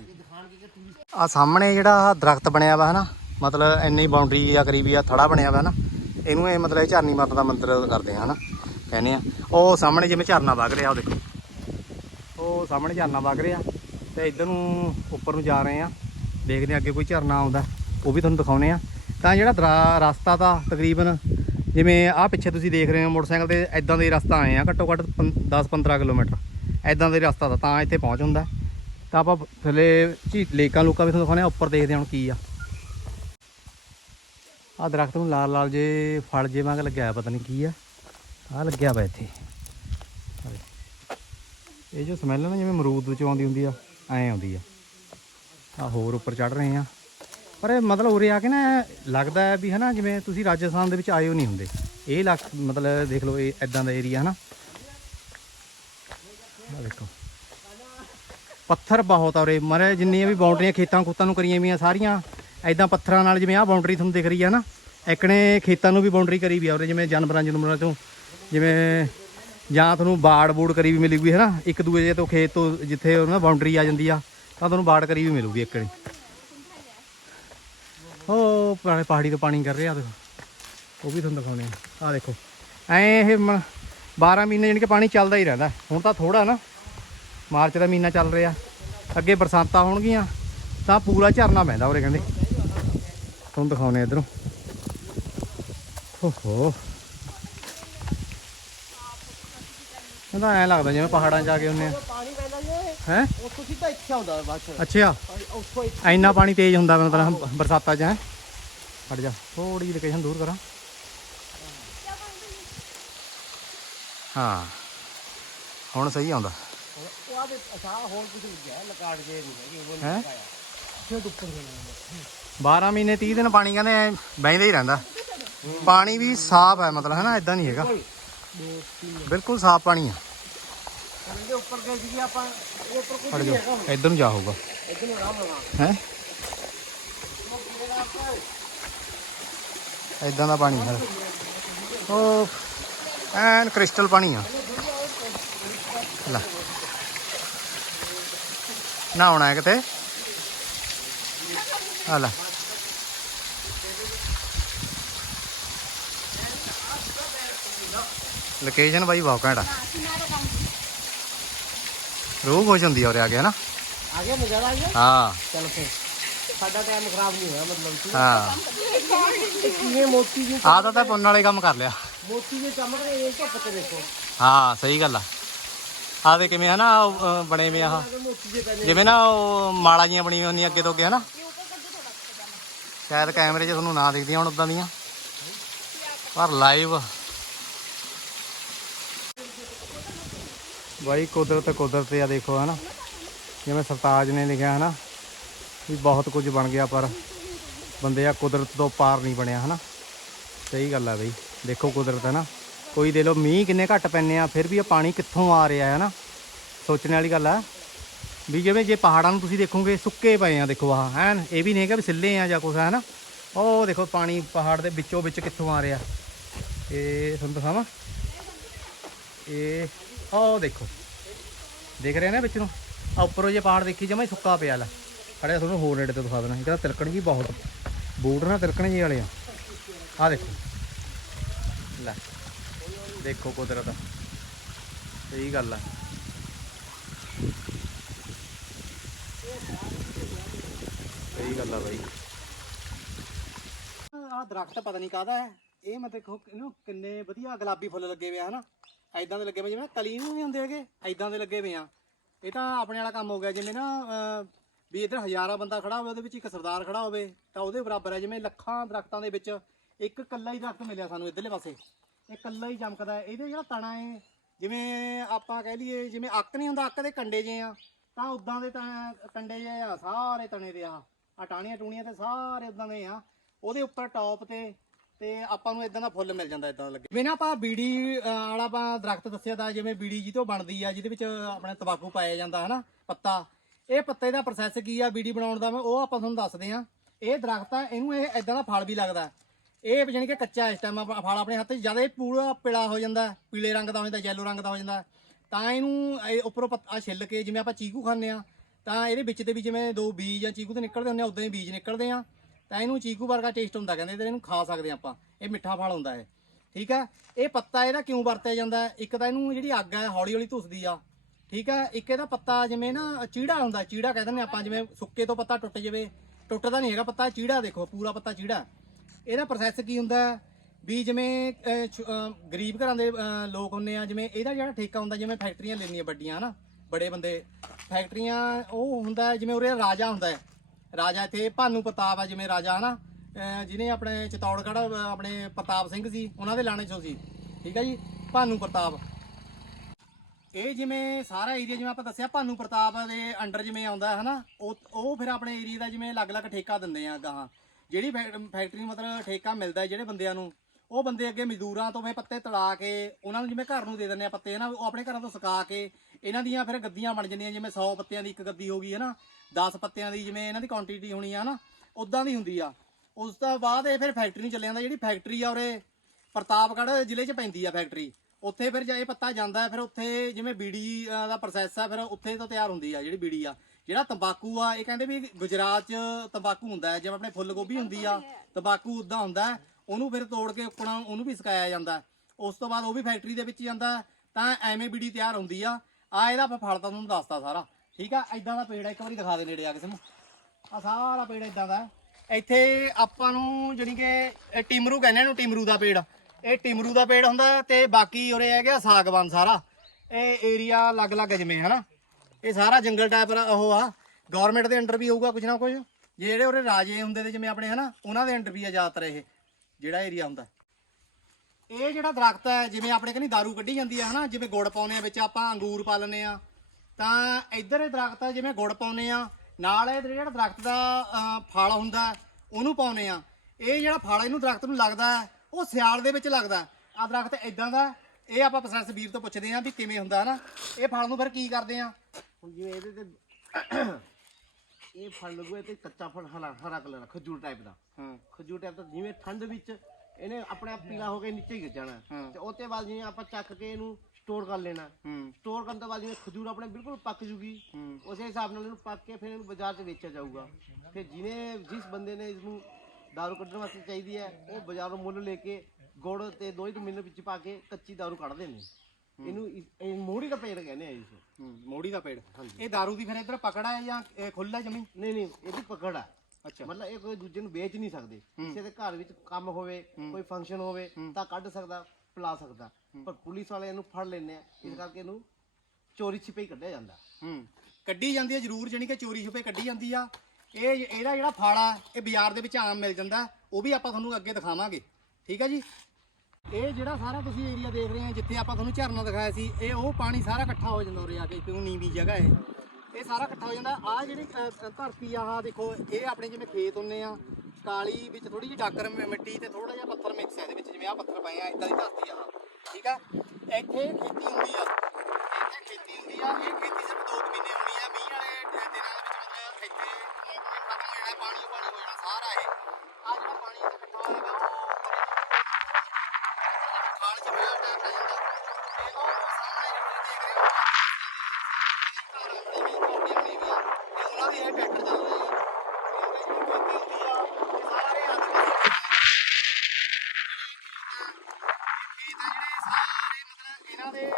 ਆ ਸਾਹਮਣੇ ਜਿਹੜਾ ਦਰਖਤ ਬਣਿਆ ਵਾ, ਹਨਾ? ਮਤਲਬ ਇੰਨੀ ਬਾਉਂਡਰੀ ਆ, ਕਰੀਬੀ ਆ, ਥੜਾ ਬਣਿਆ ਵਾ, ਹਨਾ? ਇਹਨੂੰ ਇਹ ਮਤਲਬ ਝਰਨੀ ਮਾਤਾ ਦਾ ਮੰਦਿਰ ਕਰਦੇ ਆ, ਹਨਾ? ਕਹਿੰਦੇ ਆ। ਉਹ ਸਾਹਮਣੇ ਜਿਵੇਂ ਝਰਨਾ ਵਗ ਰਿਹਾ, ਉਹ ਦੇਖੋ। ਉਹ ਸਾਹਮਣੇ ਝਰਨਾ ਵਗ ਰਿਹਾ। ਤੇ ਇੱਧਰ ਨੂੰ ਉੱਪਰ ਨੂੰ ਜਾ ਰਹੇ ਆ ਦੇਖਦੇ ਆ ਅੱਗੇ ਕੋਈ ਝਰਨਾ ਆਉਂਦਾ, ਉਹ ਵੀ ਤੁਹਾਨੂੰ ਦਿਖਾਉਨੇ ਆ ਤਾਂ ਜਿਹੜਾ ਦਰਾ- ਰਸਤਾ ਤਾਂ ਤਕਰੀਬਨ ਜਿਵੇਂ ਆਹ ਪਿੱਛੇ ਤੁਸੀਂ ਦੇਖ ਰਹੇ ਹੋ ਮੋਟਰਸਾਈਕਲ ਤੇ ਐਦਾਂ ਦੇ ਰਸਤਾ ਆਏ ਆ ਘੱਟੋ ਘੱਟ 10-15 ਕਿਲੋਮੀਟਰ। ਐਦਾਂ ਦੇ ਰਸਤਾ ਦਾ ਤਾਂ ਇੱਥੇ ਪਹੁੰਚ ਹੁੰਦਾ। ਤਾਂ ਆਪਾਂ ਥੱਲੇ ਝੀ, ਲੇਕਾਂ ਲੂਕਾਂ ਵੀ ਤੁਹਾਨੂੰ ਦਿਖਾਉਨੇ ਆ ਉੱਪਰ ਦੇਖਦੇ ਹਾਂ ਹੁਣ ਕੀ ਆ। ਆ ਦਰਖਤ ਨੂੰ ਲਾਲ ਲਾਲ ਜੇ ਫਲ ਜੇ ਵਾਂਗ ਲੱਗਿਆ ਪਤਾ ਨਹੀਂ ਕੀ ਆ। ਆ ਲੱਗਿਆ ਵਾ ਇੱਥੇ। ਇਹ ਜੋ ਸਮੈਲ ਨਾ, ਜਿਵੇਂ ਅਮਰੂਦ ਚੋਂ ਆਉਂਦੀ ਹੁੰਦੀ ਆ। ਐਂ ਆਉਂਦੀ ਆ। ਆ ਹੋਰ ਉੱਪਰ ਚੜ ਰਹੇ ਆ। ਪਰ ਇਹ ਮਤਲਬ ਉਰੇ ਆ ਕੇ ਨਾ ਲੱਗਦਾ ਹੈ ਵੀ ਹਨਾ, ਜਿਵੇਂ ਤੁਸੀਂ ਰਾਜਸਥਾਨ ਦੇ ਵਿੱਚ ਆਏ ਹੋ ਨਹੀਂ ਹੁੰਦੇ। ਇਹ ਇਲਾਕ ਮਤਲਬ ਦੇਖ ਲਓ, ਇਹ ਐਦਾਂ ਦਾ ਏਰੀਆ ਹਨਾ। ਆ ਦੇਖੋ। ਪੱਥਰ ਬਹੁਤ ਆ ਉਰੇ। ਮਰੇ ਜਿੰਨੀਆਂ ਵੀ ਬਾਉਂਡਰੀਆਂ ਖੇਤਾਂ ਖੂਤਾਂ ਨੂੰ ਕਰੀਆਂ ਵੀਆਂ ਸਾਰੀਆਂ ਐਦਾਂ ਪੱਥਰਾਂ ਨਾਲ ਜਿਵੇਂ ਆਹ ਬਾਉਂਡਰੀ ਤੁਹਾਨੂੰ ਦਿਖ ਰਹੀ ਹੈ ਨਾ ਇੱਕਣੇ ਖੇਤਾਂ ਨੂੰ ਵੀ ਬਾਉਂਡਰੀ ਕਰੀ ਵੀ ਆ ਉਰੇ, ਜਿਵੇਂ ਜਾਨਵਰਾਂ, ਜਨਵਰਾਂ ਤੋਂ, ਜਿਵੇਂ ਜਾਂ ਤੁਹਾਨੂੰ ਬਾੜ ਬੂੜ ਕਰੀ ਵੀ ਮਿਲੂਗੀ ਹੈ ਨਾ ਇੱਕ ਦੂਏ ਜੇ ਤੋਂ ਖੇਤ ਤੋਂ ਜਿੱਥੇ ਉਹਨਾਂ ਬਾਉਂਡਰੀ ਆ ਜਾਂਦੀ ਆ, ਤਾਂ ਤੁਹਾਨੂੰ ਬਾੜ ਕਰੀ ਵੀ ਮਿਲੂਗੀ ਇੱਕਣੀ ਉਹ ਪੁਰਾਣੇ ਪਹਾੜੀ ਤੋਂ ਪਾਣੀ ਕਰ ਰਿਹਾ, ਦੇਖੋ। ਉਹ ਵੀ ਤੁਹਾਨੂੰ ਦਿਖਾਉਣੇ ਆ। ਆਹ ਦੇਖੋ। ਐ ਇਹ ਮ- 12 ਮਹੀਨੇ ਜਾਣੀ ਕਿ ਪਾਣੀ ਚੱਲਦਾ ਹੀ ਰਹਿੰਦਾ। ਹੁਣ ਤਾਂ ਥੋੜਾ ਨਾ, ਮਾਰਚ ਦਾ ਮਹੀਨਾ ਚੱਲ ਰਿਹਾ। ਅੱਗੇ ਬਰਸਾਤਾਂ ਹੋਣਗੀਆਂ, ਤਾਂ ਪੂਰਾ ਝਰਨਾ ਪੈਂਦਾ ਉਰੇ, ਕਹਿੰਦੇ। ਤੁਹਾਨੂੰ ਦਿਖਾਉਣੇ ਇਧਰੋਂ। ਓਹੋ। ਇਹਦਾ ਐ ਲੱਗਦਾ ਜਿਵੇਂ ਪਹਾੜਾਂ 'ਚ ਆ ਕੇ ਹੁੰਨੇ ਆ। ਪਾਣੀ ਪੈਂਦਾ ਜੀ ਹੈ। ਉੱਥੋਂ ਸਿੱਧਾ ਇੱਥੇ ਆਉਂਦਾ ਬਸ। ਅੱਛਾ। ਉੱਥੋਂ ਇੰਨਾ ਪਾਣੀ ਤੇਜ਼ ਹੁੰਦਾ ਮਤਲਬ ਬਰਸਾਤਾਂ 'ਚ ਹੈ? ਹਟ ਜਾ। ਥੋੜੀ ਜਿਹੀ ਲੋਕੇਸ਼ਨ ਦੂਰ ਕਰਾਂ। ਹਾਂ। ਹੁਣ ਸਹੀ ਆਉਂਦਾ। ਉਹ ਆ ਦੇ ਅਸਾ ਹੋਰ ਕੁਝ ਲੱਗਿਆ ਹੈ, ਲਕਾਟ ਜੇ ਨਹੀਂ ਹੈਗੀ ਉਹ ਹੈ? ਫਿਰ ਉੱਪਰ ਜਾਣਾ 12 ਮਹੀਨੇ 30 ਦਿਨ ਪਾਣੀ ਕਹਿੰਦੇ ਐਂ ਬਹਿੰਦਾ ਹੀ ਰਹਿੰਦਾ। ਪਾਣੀ ਵੀ ਸਾਫ਼ ਹੈ ਮਤਲਬ ਹੈ ਨਾ ਇਦਾਂ ਨਹੀਂ ਹੈਗਾ। ਬਿਲਕੁਲ ਸਾਫ਼ ਪਾਣੀ ਆ। ਕਹਿੰਦੇ ਉੱਪਰ ਗਏ ਸੀ ਆਪਾਂ ਉਹ ਉੱਪਰ ਕੁਝ ਨਹੀਂ ਹੈਗਾ ਇਧਰ ਨੂੰ ਜਾ ਹੋਊਗਾ। ਇੱਧਰ ਨੂੰ ਆਰਾਮ ਨਾਲ। ਹੈ? ਇਦਾਂ ਦਾ ਪਾਣੀ ਹੈ ਉਹ ਐਨ ਕ੍ਰਿਸਟਲ ਪਾਣੀ ਆ। ਲੈ। ਨਹਾਉਣਾ ਹੈ ਕਿਤੇ? ਆ ਲੈ। ਲੋਕੇਸ਼ਨ ਬਾਈ ਬਹੁਤ ਘੈਂਟ ਆ। ਰੂਹ ਖੁਸ਼ ਹੁੰਦੀ ਆ ਉਰੇ ਆ ਕੇ ਹਨਾ? ਆ ਗਿਆ ਨਜ਼ਾਰਾ ਆ ਗਿਆ? ਹਾਂ। ਚਲ ਫਿਰ। ਸਾਡਾ ਟਾਈਮ ਖਰਾਬ ਨਹੀਂ ਹੋਇਆ ਮਤਲਬ ਕਿ। ਹਾਂ। ਕਿਵੇਂ ਮੋਤੀ ਜੀ ਆ ਤਾਂ ਤਾਂ ਪੁੰਨ ਵਾਲੇ ਕੰਮ ਕਰ ਲਿਆ। ਮੋਤੀ ਜੀ ਚਮਕ ਰਹੇ ਇਹ ਧੁੱਪ ਤੇ ਦੇਖੋ। ਹਾਂ ਸਹੀ ਗੱਲ ਆ। ਆ ਦੇ ਕਿਵੇਂ ਹਨਾ ਬਣੇ ਵੇ ਆ ਜਿਵੇਂ ਨਾ ਉਹ ਮਾਲਾ ਜੀਆਂ ਬਣੀਆਂ ਹੁੰਦੀਆਂ ਅੱਗੇ ਤੋਂ ਅੱਗੇ ਹਨਾ? ਸ਼ਾਇਦ ਕੈਮਰੇ 'ਚ ਤੁਹਾਨੂੰ ਨਾ ਦਿਖਦੀਆਂ ਹੁਣ ਉਦਾਂ ਦੀਆਂ। ਪਰ ਲਾਈਵ ਬਾਈ, ਕੁਦਰਤ ਕੁਦਰਤ ਆ ਦੇਖੋ, ਹਨਾ। ਜਿਵੇਂ ਸਰਤਾਜ ਨੇ ਲਿਖਿਆ, ਹਨਾ, ਵੀ ਬਹੁਤ ਕੁਝ ਬਣ ਗਿਆ, ਪਰ ਬੰਦੇ ਆ ਕੁਦਰਤ ਤੋਂ ਪਾਰ ਨਹੀਂ ਬਣਿਆ, ਹਨਾ। ਸਹੀ ਗੱਲ ਆ ਬਈ। ਦੇਖੋ ਕੁਦਰਤ ਹੈ ਨਾ ਕੋਈ ਦੇ ਲੋ ਮੀਂਹ ਕਿੰਨੇ ਘੱਟ ਪੈਂਦੇ ਆ, ਫਿਰ ਵੀ ਇਹ ਪਾਣੀ ਕਿੱਥੋਂ ਆ ਰਿਹਾ ਹੈ ਨਾ ਸੋਚਣ ਵਾਲੀ ਗੱਲ ਆ। ਵੀ ਜਿਵੇਂ ਜੇ ਪਹਾੜਾਂ ਨੂੰ ਤੁਸੀਂ ਦੇਖੋਗੇ, ਸੁੱਕੇ ਪਏ ਆ, ਦੇਖੋ, ਆਹ, ਐਨ, ਇਹ ਵੀ ਨਹੀਂ ਹੈਗਾ ਵੀ ਸਿੱਲੇ ਆ ਜਾਂ ਕੁਛ ਹੈ ਨਾ ਉਹ ਦੇਖੋ, ਪਾਣੀ ਪਹਾੜ ਦੇ ਵਿੱਚੋਂ ਵਿੱਚ ਕਿੱਥੋਂ ਆ ਰਿਹਾ। ਇਹ, ਤੁਹਾਨੂੰ ਦਿਖਾਵਾਂ ਇਹ ਉਹ ਦੇਖੋ। ਦੇਖ ਰਹੇ ਨਾ ਵਿੱਚ ਨੂੰ? ਆ ਉੱਪਰੋਂ ਜੇ ਪਹਾੜ ਦੇਖੀ ਜਮਾ ਸੁੱਕਾ ਪਿਆ ਲੈ। ਖੜਿਆ ਤੁਹਾਨੂੰ ਹੋਰ ਨੇੜੇ ਤੇ ਦਿਖਾ ਦੇਣਾ ਇਹਦਾ ਤਿਲਕਣ ਵੀ ਬਹੁਤ। ਬੂਟ ਨਾ ਤਿਲਕਣ ਜੀ ਵਾਲੇ ਆ। ਆ ਦੇਖੋ। ਲੈ। ਦੇਖੋ ਕੁਦਰਤ। ਸਹੀ ਗੱਲ ਆ। ਸਹੀ ਗੱਲ ਆ ਬਾਈ। ਆ ਦਰਖਤ ਪਤਾ ਨਹੀਂ ਕਾਹਦਾ ਹੈ। ਇਹ ਮੈਂ ਦੇਖੋ ਇਹਨੂੰ ਕਿੰਨੇ ਵਧੀਆ ਗੁਲਾਬੀ ਫੁੱਲ ਲੱਗੇ ਹੋਏ ਆ, ਹਨਾ? ਐਦਾਂ ਦੇ ਲੱਗੇ ਹੋਏ ਜਿਵੇਂ ਤਲੀ ਨੂੰ ਨਹੀਂ ਹੁੰਦੇ ਹੈਗੇ ਐਦਾਂ ਦੇ ਲੱਗੇ ਹੋਏ ਆ। ਇਹ ਤਾਂ ਆਪਣੇ ਵਾਲਾ ਕੰਮ ਹੋ ਗਿਆ ਜਿਵੇਂ ਨਾ ਅਹ, ਵੀ ਇੱਧਰ ਹਜ਼ਾਰਾਂ ਬੰਦਾ ਖੜਾ ਹੋਵੇ ਉਹਦੇ ਵਿੱਚ ਇੱਕ ਸਰਦਾਰ ਖੜਾ ਹੋਵੇ ਤਾਂ ਉਹਦੇ ਬਰਾਬਰ ਹੈ ਜਿਵੇਂ ਲੱਖਾਂ ਦਰਖਤਾਂ ਦੇ ਵਿੱਚ ਇੱਕ ਇਕੱਲਾ ਹੀ ਦਰਖਤ ਮਿਲਿਆ ਸਾਨੂੰ ਇੱਧਰਲੇ ਪਾਸੇ। ਇਹ ਇਕੱਲਾ ਹੀ ਚਮਕਦਾ ਹੈ। ਇਹਦੇ ਜਿਹੜਾ ਤਣਾ ਹੈ ਜਿਵੇਂ ਆਪਾਂ ਕਹਿ ਲਈਏ ਜਿਵੇਂ ਅੱਕ ਨਹੀਂ ਹੁੰਦਾ ਅੱਕ ਦੇ ਕੰਡੇ ਜੇ ਆ ਤਾਂ ਉਦਾਂ ਦੇ ਤਾਂ ਕੰਡੇ ਜੇ ਆ ਸਾਰੇ ਤਣੇ ਦੇ ਆ। ਆ ਟਾਹਣੀਆਂ ਟੂਣੀਆਂ ਤੇ ਸਾਰੇ ਉਦਾਂ ਦੇ ਆ। ਉਹਦੇ ਉੱਪਰ ਟੌਪ ਤੇ ਤੇ ਆਪਾਂ ਨੂੰ ਇਦਾਂ ਦਾ ਫੁੱਲ ਮਿਲ ਜਾਂਦਾ ਇਦਾਂ ਦਾ ਲੱਗੇ। ਜਿਵੇਂ ਨਾ ਆਪਾਂ ਬੀੜੀ ਅਹ, ਵਾਲਾ ਆਪਾਂ ਦਰਖਤ ਦੱਸਿਆ ਤਾਂ ਜਿਵੇਂ ਬੀੜੀ ਜੀ ਤੋਂ ਬਣਦੀ ਆ ਜਿਹਦੇ ਵਿੱਚ ਆਪਣੇ ਤੰਬਾਕੂ ਪਾਇਆ ਜਾਂਦਾ ਹਨਾ ਪੱਤਾ। ਇਹ ਪੱਤੇ ਦਾ ਪ੍ਰੋਸੈਸ ਕੀ ਆ ਬੀੜੀ ਬਣਾਉਣ ਦਾ ਉਹ ਆਪਾਂ ਤੁਹਾਨੂੰ ਦੱਸਦੇ ਆ। ਇਹ ਦਰਖਤ ਆ ਇਹਨੂੰ ਇਹ ਇਦਾਂ ਦਾ ਫਲ ਵੀ ਲੱਗਦਾ। ਇਹ ਜਾਣੀ ਕਿ ਕੱਚਾ ਇਸ ਟਾਈਮ ਫਲ ਆਪਣੇ ਹੱਥ 'ਚ ਜਦ ਇਹ ਪੂਰਾ ਪੀਲਾ ਹੋ ਜਾਂਦਾ ਪੀਲੇ ਰੰਗ ਦਾ ਹੋ ਜਾਂਦਾ ਯੈਲੋ ਰੰਗ ਦਾ ਹੋ ਜਾਂਦਾ ਤਾਂ ਇਹਨੂੰ ਇਹ ਉੱਪਰੋਂ ਪੱਤਾ ਛਿੱਲ ਕੇ ਜਿਵੇਂ ਆਪਾਂ ਚੀਕੂ ਖਾਂਦੇ ਆ ਤਾਂ ਇਹਦੇ ਵਿੱਚ ਤੇ ਵੀ ਜਿਵੇਂ ਦੋ ਬੀਜ ਜਾਂ ਚੀਕੂ ਤੇ ਨਿਕਲਦੇ ਹੁੰਦੇ ਆ ਉਦਾਂ ਹੀ ਬੀਜ ਨਿਕਲਦੇ ਆ। ਤਾਂ ਇਹਨੂੰ ਚੀਕੂ ਵਰਗਾ ਟੇਸਟ ਹੁੰਦਾ, ਕਹਿੰਦੇ ਤੇ ਇਹਨੂੰ ਖਾ ਸਕਦੇ ਆ ਆਪਾਂ। ਇਹ ਮਿੱਠਾ ਫਲ ਹੁੰਦਾ ਹੈ ਠੀਕ ਹੈ? ਇਹ ਪੱਤਾ ਇਹਦਾ ਕਿਉਂ ਵਰਤਿਆ ਜਾਂਦਾ ਇੱਕ ਤਾਂ ਇਹਨੂੰ ਜਿਹੜੀ ਅੱਗ ਹੈ ਹੌਲੀ ਹੌਲੀ ਧੁੱਸਦੀ ਆ। ਠੀਕ ਹੈ? ਇੱਕ ਇਹਦਾ ਪੱਤਾ ਜਿਵੇਂ ਨਾ ਚੀੜਾ ਹੁੰਦਾ, ਚੀੜਾ ਕਹਿੰਦੇ ਨੇ ਆਪਾਂ, ਜਿਵੇਂ ਸੁੱਕੇ ਤੋਂ ਪੱਤਾ ਟੁੱਟ ਜਾਵੇ। ਟੁੱਟਦਾ ਨਹੀਂ ਹੈਗਾ ਪੱਤਾ, ਚੀੜਾ ਦੇਖੋ, ਪੂਰਾ ਪੱਤਾ ਚੀੜਾ। ਇਹਦਾ ਪ੍ਰੋਸੈਸ ਕੀ ਹੁੰਦਾ ਵੀ ਜਿਵੇਂ ਗਰੀਬ ਘਰਾਂ ਦੇ ਲੋਕ ਹੁੰਦੇ ਆ, ਜਿਵੇਂ ਇਹਦਾ ਜਿਹੜਾ ਠੇਕਾ ਹੁੰਦਾ, ਜਿਵੇਂ ਫੈਕਟਰੀਆਂ ਲੈਣੀਆਂ ਵੱਡੀਆਂ, ਹਨਾ? ਬੜੇ ਬੰਦੇ। ਫੈਕਟਰੀਆਂ, ਉਹ ਹੁੰਦਾ ਜਿਵੇਂ ਉਰੇ ਰਾਜਾ ਹੁੰਦਾ ਹੈ। ਰਾਜਾ ਇੱਥੇ ਭਾਨੂ ਪ੍ਰਤਾਪ ਆ ਜਿਵੇਂ ਰਾਜਾ ਹਨਾ ਅਹ, ਜਿਹਨੇ ਆਪਣੇ ਚਤੌੜਗੜ੍ਹ ਆਪਣੇ ਪ੍ਰਤਾਪ ਸਿੰਘ ਸੀ ਉਹਨਾਂ ਦੇ ਲਾਣੇ ਚੋਂ ਸੀ। ਠੀਕ ਹੈ ਜੀ? ਭਾਨੂ ਪ੍ਰਤਾਪ। ਇਹ ਜਿਵੇਂ ਸਾਰਾ ਏਰੀਆ ਜਿਵੇਂ ਆਪਾਂ ਦੱਸਿਆ ਭਾਨੂ ਪ੍ਰਤਾਪ ਦੇ ਅੰਡਰ ਜਿਵੇਂ ਆਉਂਦਾ ਹਨਾ ਉਹ ਉਹ ਫਿਰ ਆਪਣੇ ਏਰੀਆ ਦਾ ਜਿਵੇਂ ਅਲੱਗ-ਅਲੱਗ ਠੇਕਾ ਦਿੰਦੇ ਆ ਗਾਹਾਂ ਜਿਹੜੀ ਫੈਕ- ਫੈਕਟਰੀ ਨੂੰ ਮਤਲਬ ਠੇਕਾ ਮਿਲਦਾ ਜਿਹੜੇ ਬੰਦਿਆਂ ਨੂੰ ਉਹ ਬੰਦੇ ਅੱਗੇ ਮਜ਼ਦੂਰਾਂ ਤੋਂ ਫਿਰ ਪੱਤੇ ਤੜਾ ਕੇ ਉਹਨਾਂ ਨੂੰ ਜਿਵੇਂ ਘਰ ਨੂੰ ਦੇ ਦਿੰਦੇ ਆ ਪੱਤੇ ਹਨਾ ਉਹ ਆਪਣੇ ਘਰਾਂ ਤੋਂ ਸੁਕਾ ਕੇ ਇਹਨਾਂ ਦੀਆਂ ਫਿਰ ਗੱਦੀਆਂ ਬਣ ਜਾਂਦੀਆਂ, ਜਿਵੇਂ 100 ਪੱਤਿਆਂ ਦੀ ਇੱਕ ਗੱਦੀ ਹੋ ਗਈ ਹੈ ਨਾ 10 ਪੱਤਿਆਂ ਦੀ ਜਿਵੇਂ ਇਹਨਾਂ ਦੀ ਕੁਆਂਟੀਟੀ ਹੋਣੀ ਆ ਨਾ ਉਦਾਂ ਦੀ ਹੁੰਦੀ ਆ। ਉਸ ਤੋਂ ਬਾਅਦ ਇਹ ਫਿਰ ਫੈਕਟਰੀ ਨੂੰ ਚੱਲੇ ਜਾਂਦਾ, ਜਿਹੜੀ ਫੈਕਟਰੀ ਆ ਉਰੇ ਪ੍ਰਤਾਪਗੜ੍ਹ ਜ਼ਿਲ੍ਹੇ 'ਚ ਪੈਂਦੀ ਆ ਫੈਕਟਰੀ ਉੱਥੇ ਫਿਰ ਜੇ ਇਹ ਪੱਤਾ ਜਾਂਦਾ ਫਿਰ ਉੱਥੇ ਜਿਵੇਂ ਬੀੜੀ ਦਾ ਪ੍ਰੋਸੈਸ ਆ, ਫਿਰ ਉੱਥੇ ਤੋਂ ਤਿਆਰ ਹੁੰਦੀ ਆ ਜਿਹੜੀ ਬੀੜੀ ਆ। ਜਿਹੜਾ ਤੰਬਾਕੂ ਆ, ਇਹ ਕਹਿੰਦੇ ਵੀ ਗੁਜਰਾਤ 'ਚ ਤੰਬਾਕੂ ਹੁੰਦਾ ਹੈ, ਜਿਵੇਂ ਆਪਣੇ ਫੁੱਲ ਗੋਭੀ ਹੁੰਦੀ ਆ, ਤੰਬਾਕੂ ਉਦਾਂ ਹੁੰਦਾ ਉਹਨੂੰ ਫਿਰ ਤੋੜ ਕੇ ਉੱਪਣਾ ਉਹਨੂੰ ਵੀ ਸਕਾਇਆ ਜਾਂਦਾ ਉਸ ਤੋਂ ਬਾਅਦ ਉਹ ਵੀ ਫੈਕਟਰੀ ਦੇ ਵਿੱਚ ਜਾਂਦਾ ਤਾਂ ਐਵੇਂ ਬੀੜੀ ਤਿਆਰ ਹੁੰਦੀ ਆ। ਆ ਇਹਦਾ ਆਪਾਂ ਫਲ ਤਾਂ ਤੁਹਾਨੂੰ ਦੱਸਤਾ ਸਾਰਾ। ਠੀਕ ਆ? ਐਦਾਂ ਦਾ ਪੇੜ ਆ ਇੱਕ ਵਾਰੀ ਦਿਖਾ ਦੇ ਨੇੜੇ ਆ ਕਿਸੇ ਨੂੰ ਆ ਸਾਰਾ ਪੇੜ ਇਦਾਂ ਦਾ ਇੱਥੇ ਆਪਾਂ ਨੂੰ ਜਿਹੜੀ ਕਿ ਟਿਮਰੂ ਕਹਿੰਦੇ ਇਹਨੂੰ, ਟਿਮਰੂ ਦਾ ਪੇੜ। ਇਹ ਟਿਮਰੂ ਦਾ ਪੇੜ ਹੁੰਦਾ ਹੈ ਤੇ ਬਾਕੀ ਉਰੇ ਹੈਗਾ ਸਾਗਵਾਨ ਸਾਰਾ। ਇਹ ਏਰੀਆ ਅਲੱਗ-ਅਲੱਗ ਜਿਵੇਂ, ਹਨਾ? ਇਹ ਸਾਰਾ ਜੰਗਲ ਟਾਈਪ ਉਹ ਆ। ਗਵਰਨਮੈਂਟ ਦੇ ਅੰਡਰ ਵੀ ਹੋਊਗਾ ਕੁਝ ਨਾ ਕੁਝ ਜਿਹੜੇ ਉਰੇ ਰਾਜੇ ਹੁੰਦੇ ਤੇ ਜਿਵੇਂ ਆਪਣੇ, ਹਨਾ? ਉਹਨਾਂ ਦੇ ਅੰਡਰ ਵੀ ਆ ਜ਼ਿਆਦਾਤਰ ਇਹ, ਜਿਹੜਾ ਏਰੀਆ ਹੁੰਦਾ। ਇਹ ਜਿਹੜਾ ਦਰਖਤ ਹੈ ਜਿਵੇਂ ਆਪਣੇ ਕਹਿੰਦੀ दारू ਕੱਢੀ ਜਾਂਦੀ ਹੈ ਹਨਾ? ਜਿਵੇਂ ਗੁੜ ਪਾਉਨੇ ਆ ਵਿੱਚ ਆਪਾਂ ਅੰਗੂਰ ਪਾ ਲੈਂਦੇ ਆ। ਤਾਂ ਇੱਧਰ ਇਹ ਦਰਖਤ ਹੈ ਜਿਵੇਂ ਗੁੜ ਪਾਉਨੇ ਆ। ਨਾਲ ਇਹ ਜਿਹੜਾ ਦਰਖਤ ਦਾ ਫਲ ਹੁੰਦਾ ਉਹਨੂੰ ਪਾਉਨੇ ਆ। ਇਹ ਜਿਹੜਾ ਫਲ ਇਹਨੂੰ ਦਰਖਤ ਨੂੰ ਲੱਗਦਾ ਉਹ ਸਿਆਲ ਦੇ ਵਿੱਚ ਲੱਗਦਾ ਆ ਦਰਖਤ ਇਦਾਂ ਦਾ। ਇਹ ਆਪਾਂ ਪ੍ਰੋਸੈਸ ਵੀਰ ਤੋਂ ਪੁੱਛਦੇ ਆ ਵੀ ਕਿਵੇਂ ਹੁੰਦਾ ਹਨਾ? ਇਹ ਫਲ ਨੂੰ ਫਿਰ ਕੀ ਕਰਦੇ ਆ? ਹੁਣ ਜਿਵੇਂ ਇਹਦੇ ਤੇ ਇਹ ਫਲ ਲੱਗੂ ਤੇ ਕੱਚਾ ਫਲ ਹਰਾ ਹਰਾ ਕਲਰ ਖਜੂਰ ਟਾਈਪ ਦਾ। ਹਾਂ। ਖਜੂਰ ਟਾਈਪ ਦਾ ਜਿਵੇਂ ਠੰਡ ਵਿੱਚ ਇਹਨੇ ਆਪਣੇ ਆਪ ਪੀਲਾ ਹੋ ਕੇ ਨੀਚੇ ਗਿਰ ਜਾਣਾ। ਤੇ ਉਹ ਤੋਂ ਬਾਅਦ ਜਿਵੇਂ ਆਪਾਂ ਚੱਕ ਕੇ ਇਹਨੂੰ ਸਟੋਰ ਕਰ ਲੈਣਾ। ਸਟੋਰ ਕਰਨ ਤੋਂ ਬਾਅਦ ਜਿਵੇਂ ਖਜੂਰ ਆਪਣੇ ਬਿਲਕੁਲ ਪੱਕ ਜੂਗੀ। ਉਸੇ ਹਿਸਾਬ ਨਾਲ ਇਹਨੂੰ ਪੱਕ ਕੇ ਫਿਰ ਇਹਨੂੰ ਬਾਜ਼ਾਰ 'ਚ ਵੇਚਿਆ ਜਾਊਗਾ। ਫਿਰ ਜਿਹਨੇ ਜਿਸ ਬੰਦੇ ਨੇ ਇਸ ਨੂੰ ਦਾਰੂ ਕੱਢਣ ਵਾਸਤੇ ਚਾਹੀਦੀ ਹੈ ਉਹ ਬਾਜ਼ਾਰੋਂ ਮੁੱਲ ਲੈ ਕੇ ਗੁੜ ਤੇ ਦੋਈ ਤੋਂ ਮਿਲ ਵਿੱਚ ਪਾ ਕੇ ਕੱਚੀ ਦਾਰੂ ਕੱਢਦੇ ਨੇ। ਇਹਨੂੰ ਇਹ ਮੋੜੀ ਦਾ ਪੇੜ ਕਹਿੰਦੇ ਆ ਇਸ ਮੋੜੀ ਦਾ ਪੇੜ। ਇਹ दारू ਦੀ ਫਿਰ ਇੱਧਰ ਪਕੜਾ ਹੈ ਜਾਂ ਖੁੱਲਾ ਜਮੀ ਨਹੀਂ ਨਹੀਂ ਇਹਦੀ ਪਕੜ। ਆ ਅੱਛਾ। ਮਤਲਬ ਇਹ ਕੋਈ ਦੂਜੇ ਨੂੰ ਵੇਚ ਨਹੀਂ ਸਕਦੇ। ਕਿਸੇ ਦੇ ਘਰ ਵਿੱਚ ਕੰਮ ਹੋਵੇ ਕੋਈ ਫੰਕਸ਼ਨ ਹੋਵੇ ਤਾਂ ਕੱਢ ਸਕਦਾ ਪਿਲਾ ਸਕਦਾ। ਪਰ ਪੁਲਿਸ ਵਾਲੇ ਇਹਨੂੰ ਫੜ ਲੈਂਦੇ ਆ। ਇਸ ਕਰਕੇ ਇਹਨੂੰ ਚੋਰੀ ਛਿਪੇ ਹੀ ਕੱਢਿਆ ਜਾਂਦਾ। ਹੂੰ। ਕੱਢੀ ਜਾਂਦੀ ਹੈ ਜ਼ਰੂਰ ਜਾਣੀ ਕਿ ਚੋਰੀ ਛੁਪੇ ਕੱਢੀ ਜਾਂਦੀ ਆ। ਇਹ ਇਹਦਾ ਜਿਹੜਾ ਫਲ ਇਹ ਬਾਜ਼ਾਰ ਦੇ ਵਿੱਚ ਆਮ ਮਿਲ ਜਾਂਦਾ। ਉਹ ਵੀ ਆਪਾਂ ਤੁਹਾਨੂੰ ਅੱਗੇ ਦਿਖਾਵਾਂਗੇ। ਠੀਕ ਆ ਜੀ? ਇਹ ਜਿਹੜਾ ਸਾਰਾ ਤੁਸੀਂ ਏਰੀਆ ਦੇਖ ਰਹੇ ਆ ਜਿੱਥੇ ਆਪਾਂ ਤੁਹਾਨੂੰ ਝਰਨਾ ਦਿਖਾਇਆ ਸੀ ਇਹ ਉਹ ਪਾਣੀ ਸਾਰਾ ਇਕੱਠਾ ਹੋ ਜਾਂਦਾ ਆ ਕੇ ਕਿਉਂ ਨੀਵੀਂ ਜਗ੍ਹਾ ਇਹ। ਇਹ ਸਾਰਾ ਇਕੱਠਾ ਹੋ ਜਾਂਦਾ। ਆ ਜਿਹੜੀ ਅ, ਧਰਤੀ ਆ ਆਹ ਦੇਖੋ ਇਹ ਆਪਣੇ ਜਿਵੇਂ ਖੇਤ ਹੁੰਨੇ ਆ ਕਾਲੀ ਵਿੱਚ ਥੋੜੀ ਜਿਹੀ ਡਾਕਰ ਮ- ਮਿੱਟੀ ਤੇ ਥੋੜਾ ਜਿਹਾ ਪੱਥਰ ਮਿਕਸ ਹੈ ਇਹਦੇ ਵਿੱਚ ਜਿਵੇਂ ਆ ਪੱਥਰ ਪਏ ਆ ਇਦਾਂ ਦੀ ਧਰਤੀ ਆ ਆਹ, ਠੀਕ ਆ? ਇੱਥੇ ਖੇਤੀ ਹੁੰਦੀ ਆ। ਇੱਥੇ ਖੇਤੀ ਹੁੰਦੀ ਆ ਇਹ ਖੇਤੀ ਸਿਰਫ ਦੋ ਕੁ ਮਹੀਨੇ ਹੋਣੀ ਆ ਮੀਂਹ ਵਾਲੇ ਦਿਨਾਂ ਦੇ ਵਿੱਚ ਮਤਲਬ ਇੱਥੇ ਖਤਮ ਹੋ ਜਾਣਾ ਪਾਣੀ ਪਾਣੀ ਹੋ ਜਾਣਾ ਸਾਰਾ ਇਹ। ਆ ਜਿਹੜਾ ਪਾਣੀ ਇੱਥੇ ਇਕੱਠਾ ਹੋਇਆ ਵਾ ਉਹ ਖਾਲ ਚ ਮੇਲਾ ਟੈਪ ਰਹਿ ਜਾਂਦਾ ਤੇ ਉਹ ਸਾਹਮਣੇ ਜਿਹੜੇ ਦੇਖ ਰਹੇ ਹੋ ਘਰ ਬਣੇ ਵੀ ਕੋਠੀਆਂ ਬਣੀ ਵੀ ਆ ਤੇ ਉਹਨਾਂ ਦੇ ਇਹ ਟਰੈਕਟਰ ਚੱਲ ਰਹੇ ਆ ਤੇ ਉਹ ਜਿਹੜੀ ਖੇਤੀ ਹੁੰਦੀ ਆ ਇਹ ਸਾਰੇ ਆਦਿਵਾਸੀ ਖੇਤ ਆ ਜਿਹੜੇ ਸਾਰੇ ਮਤਲਬ ਇਹਨਾਂ ਦੇ ਅਹ,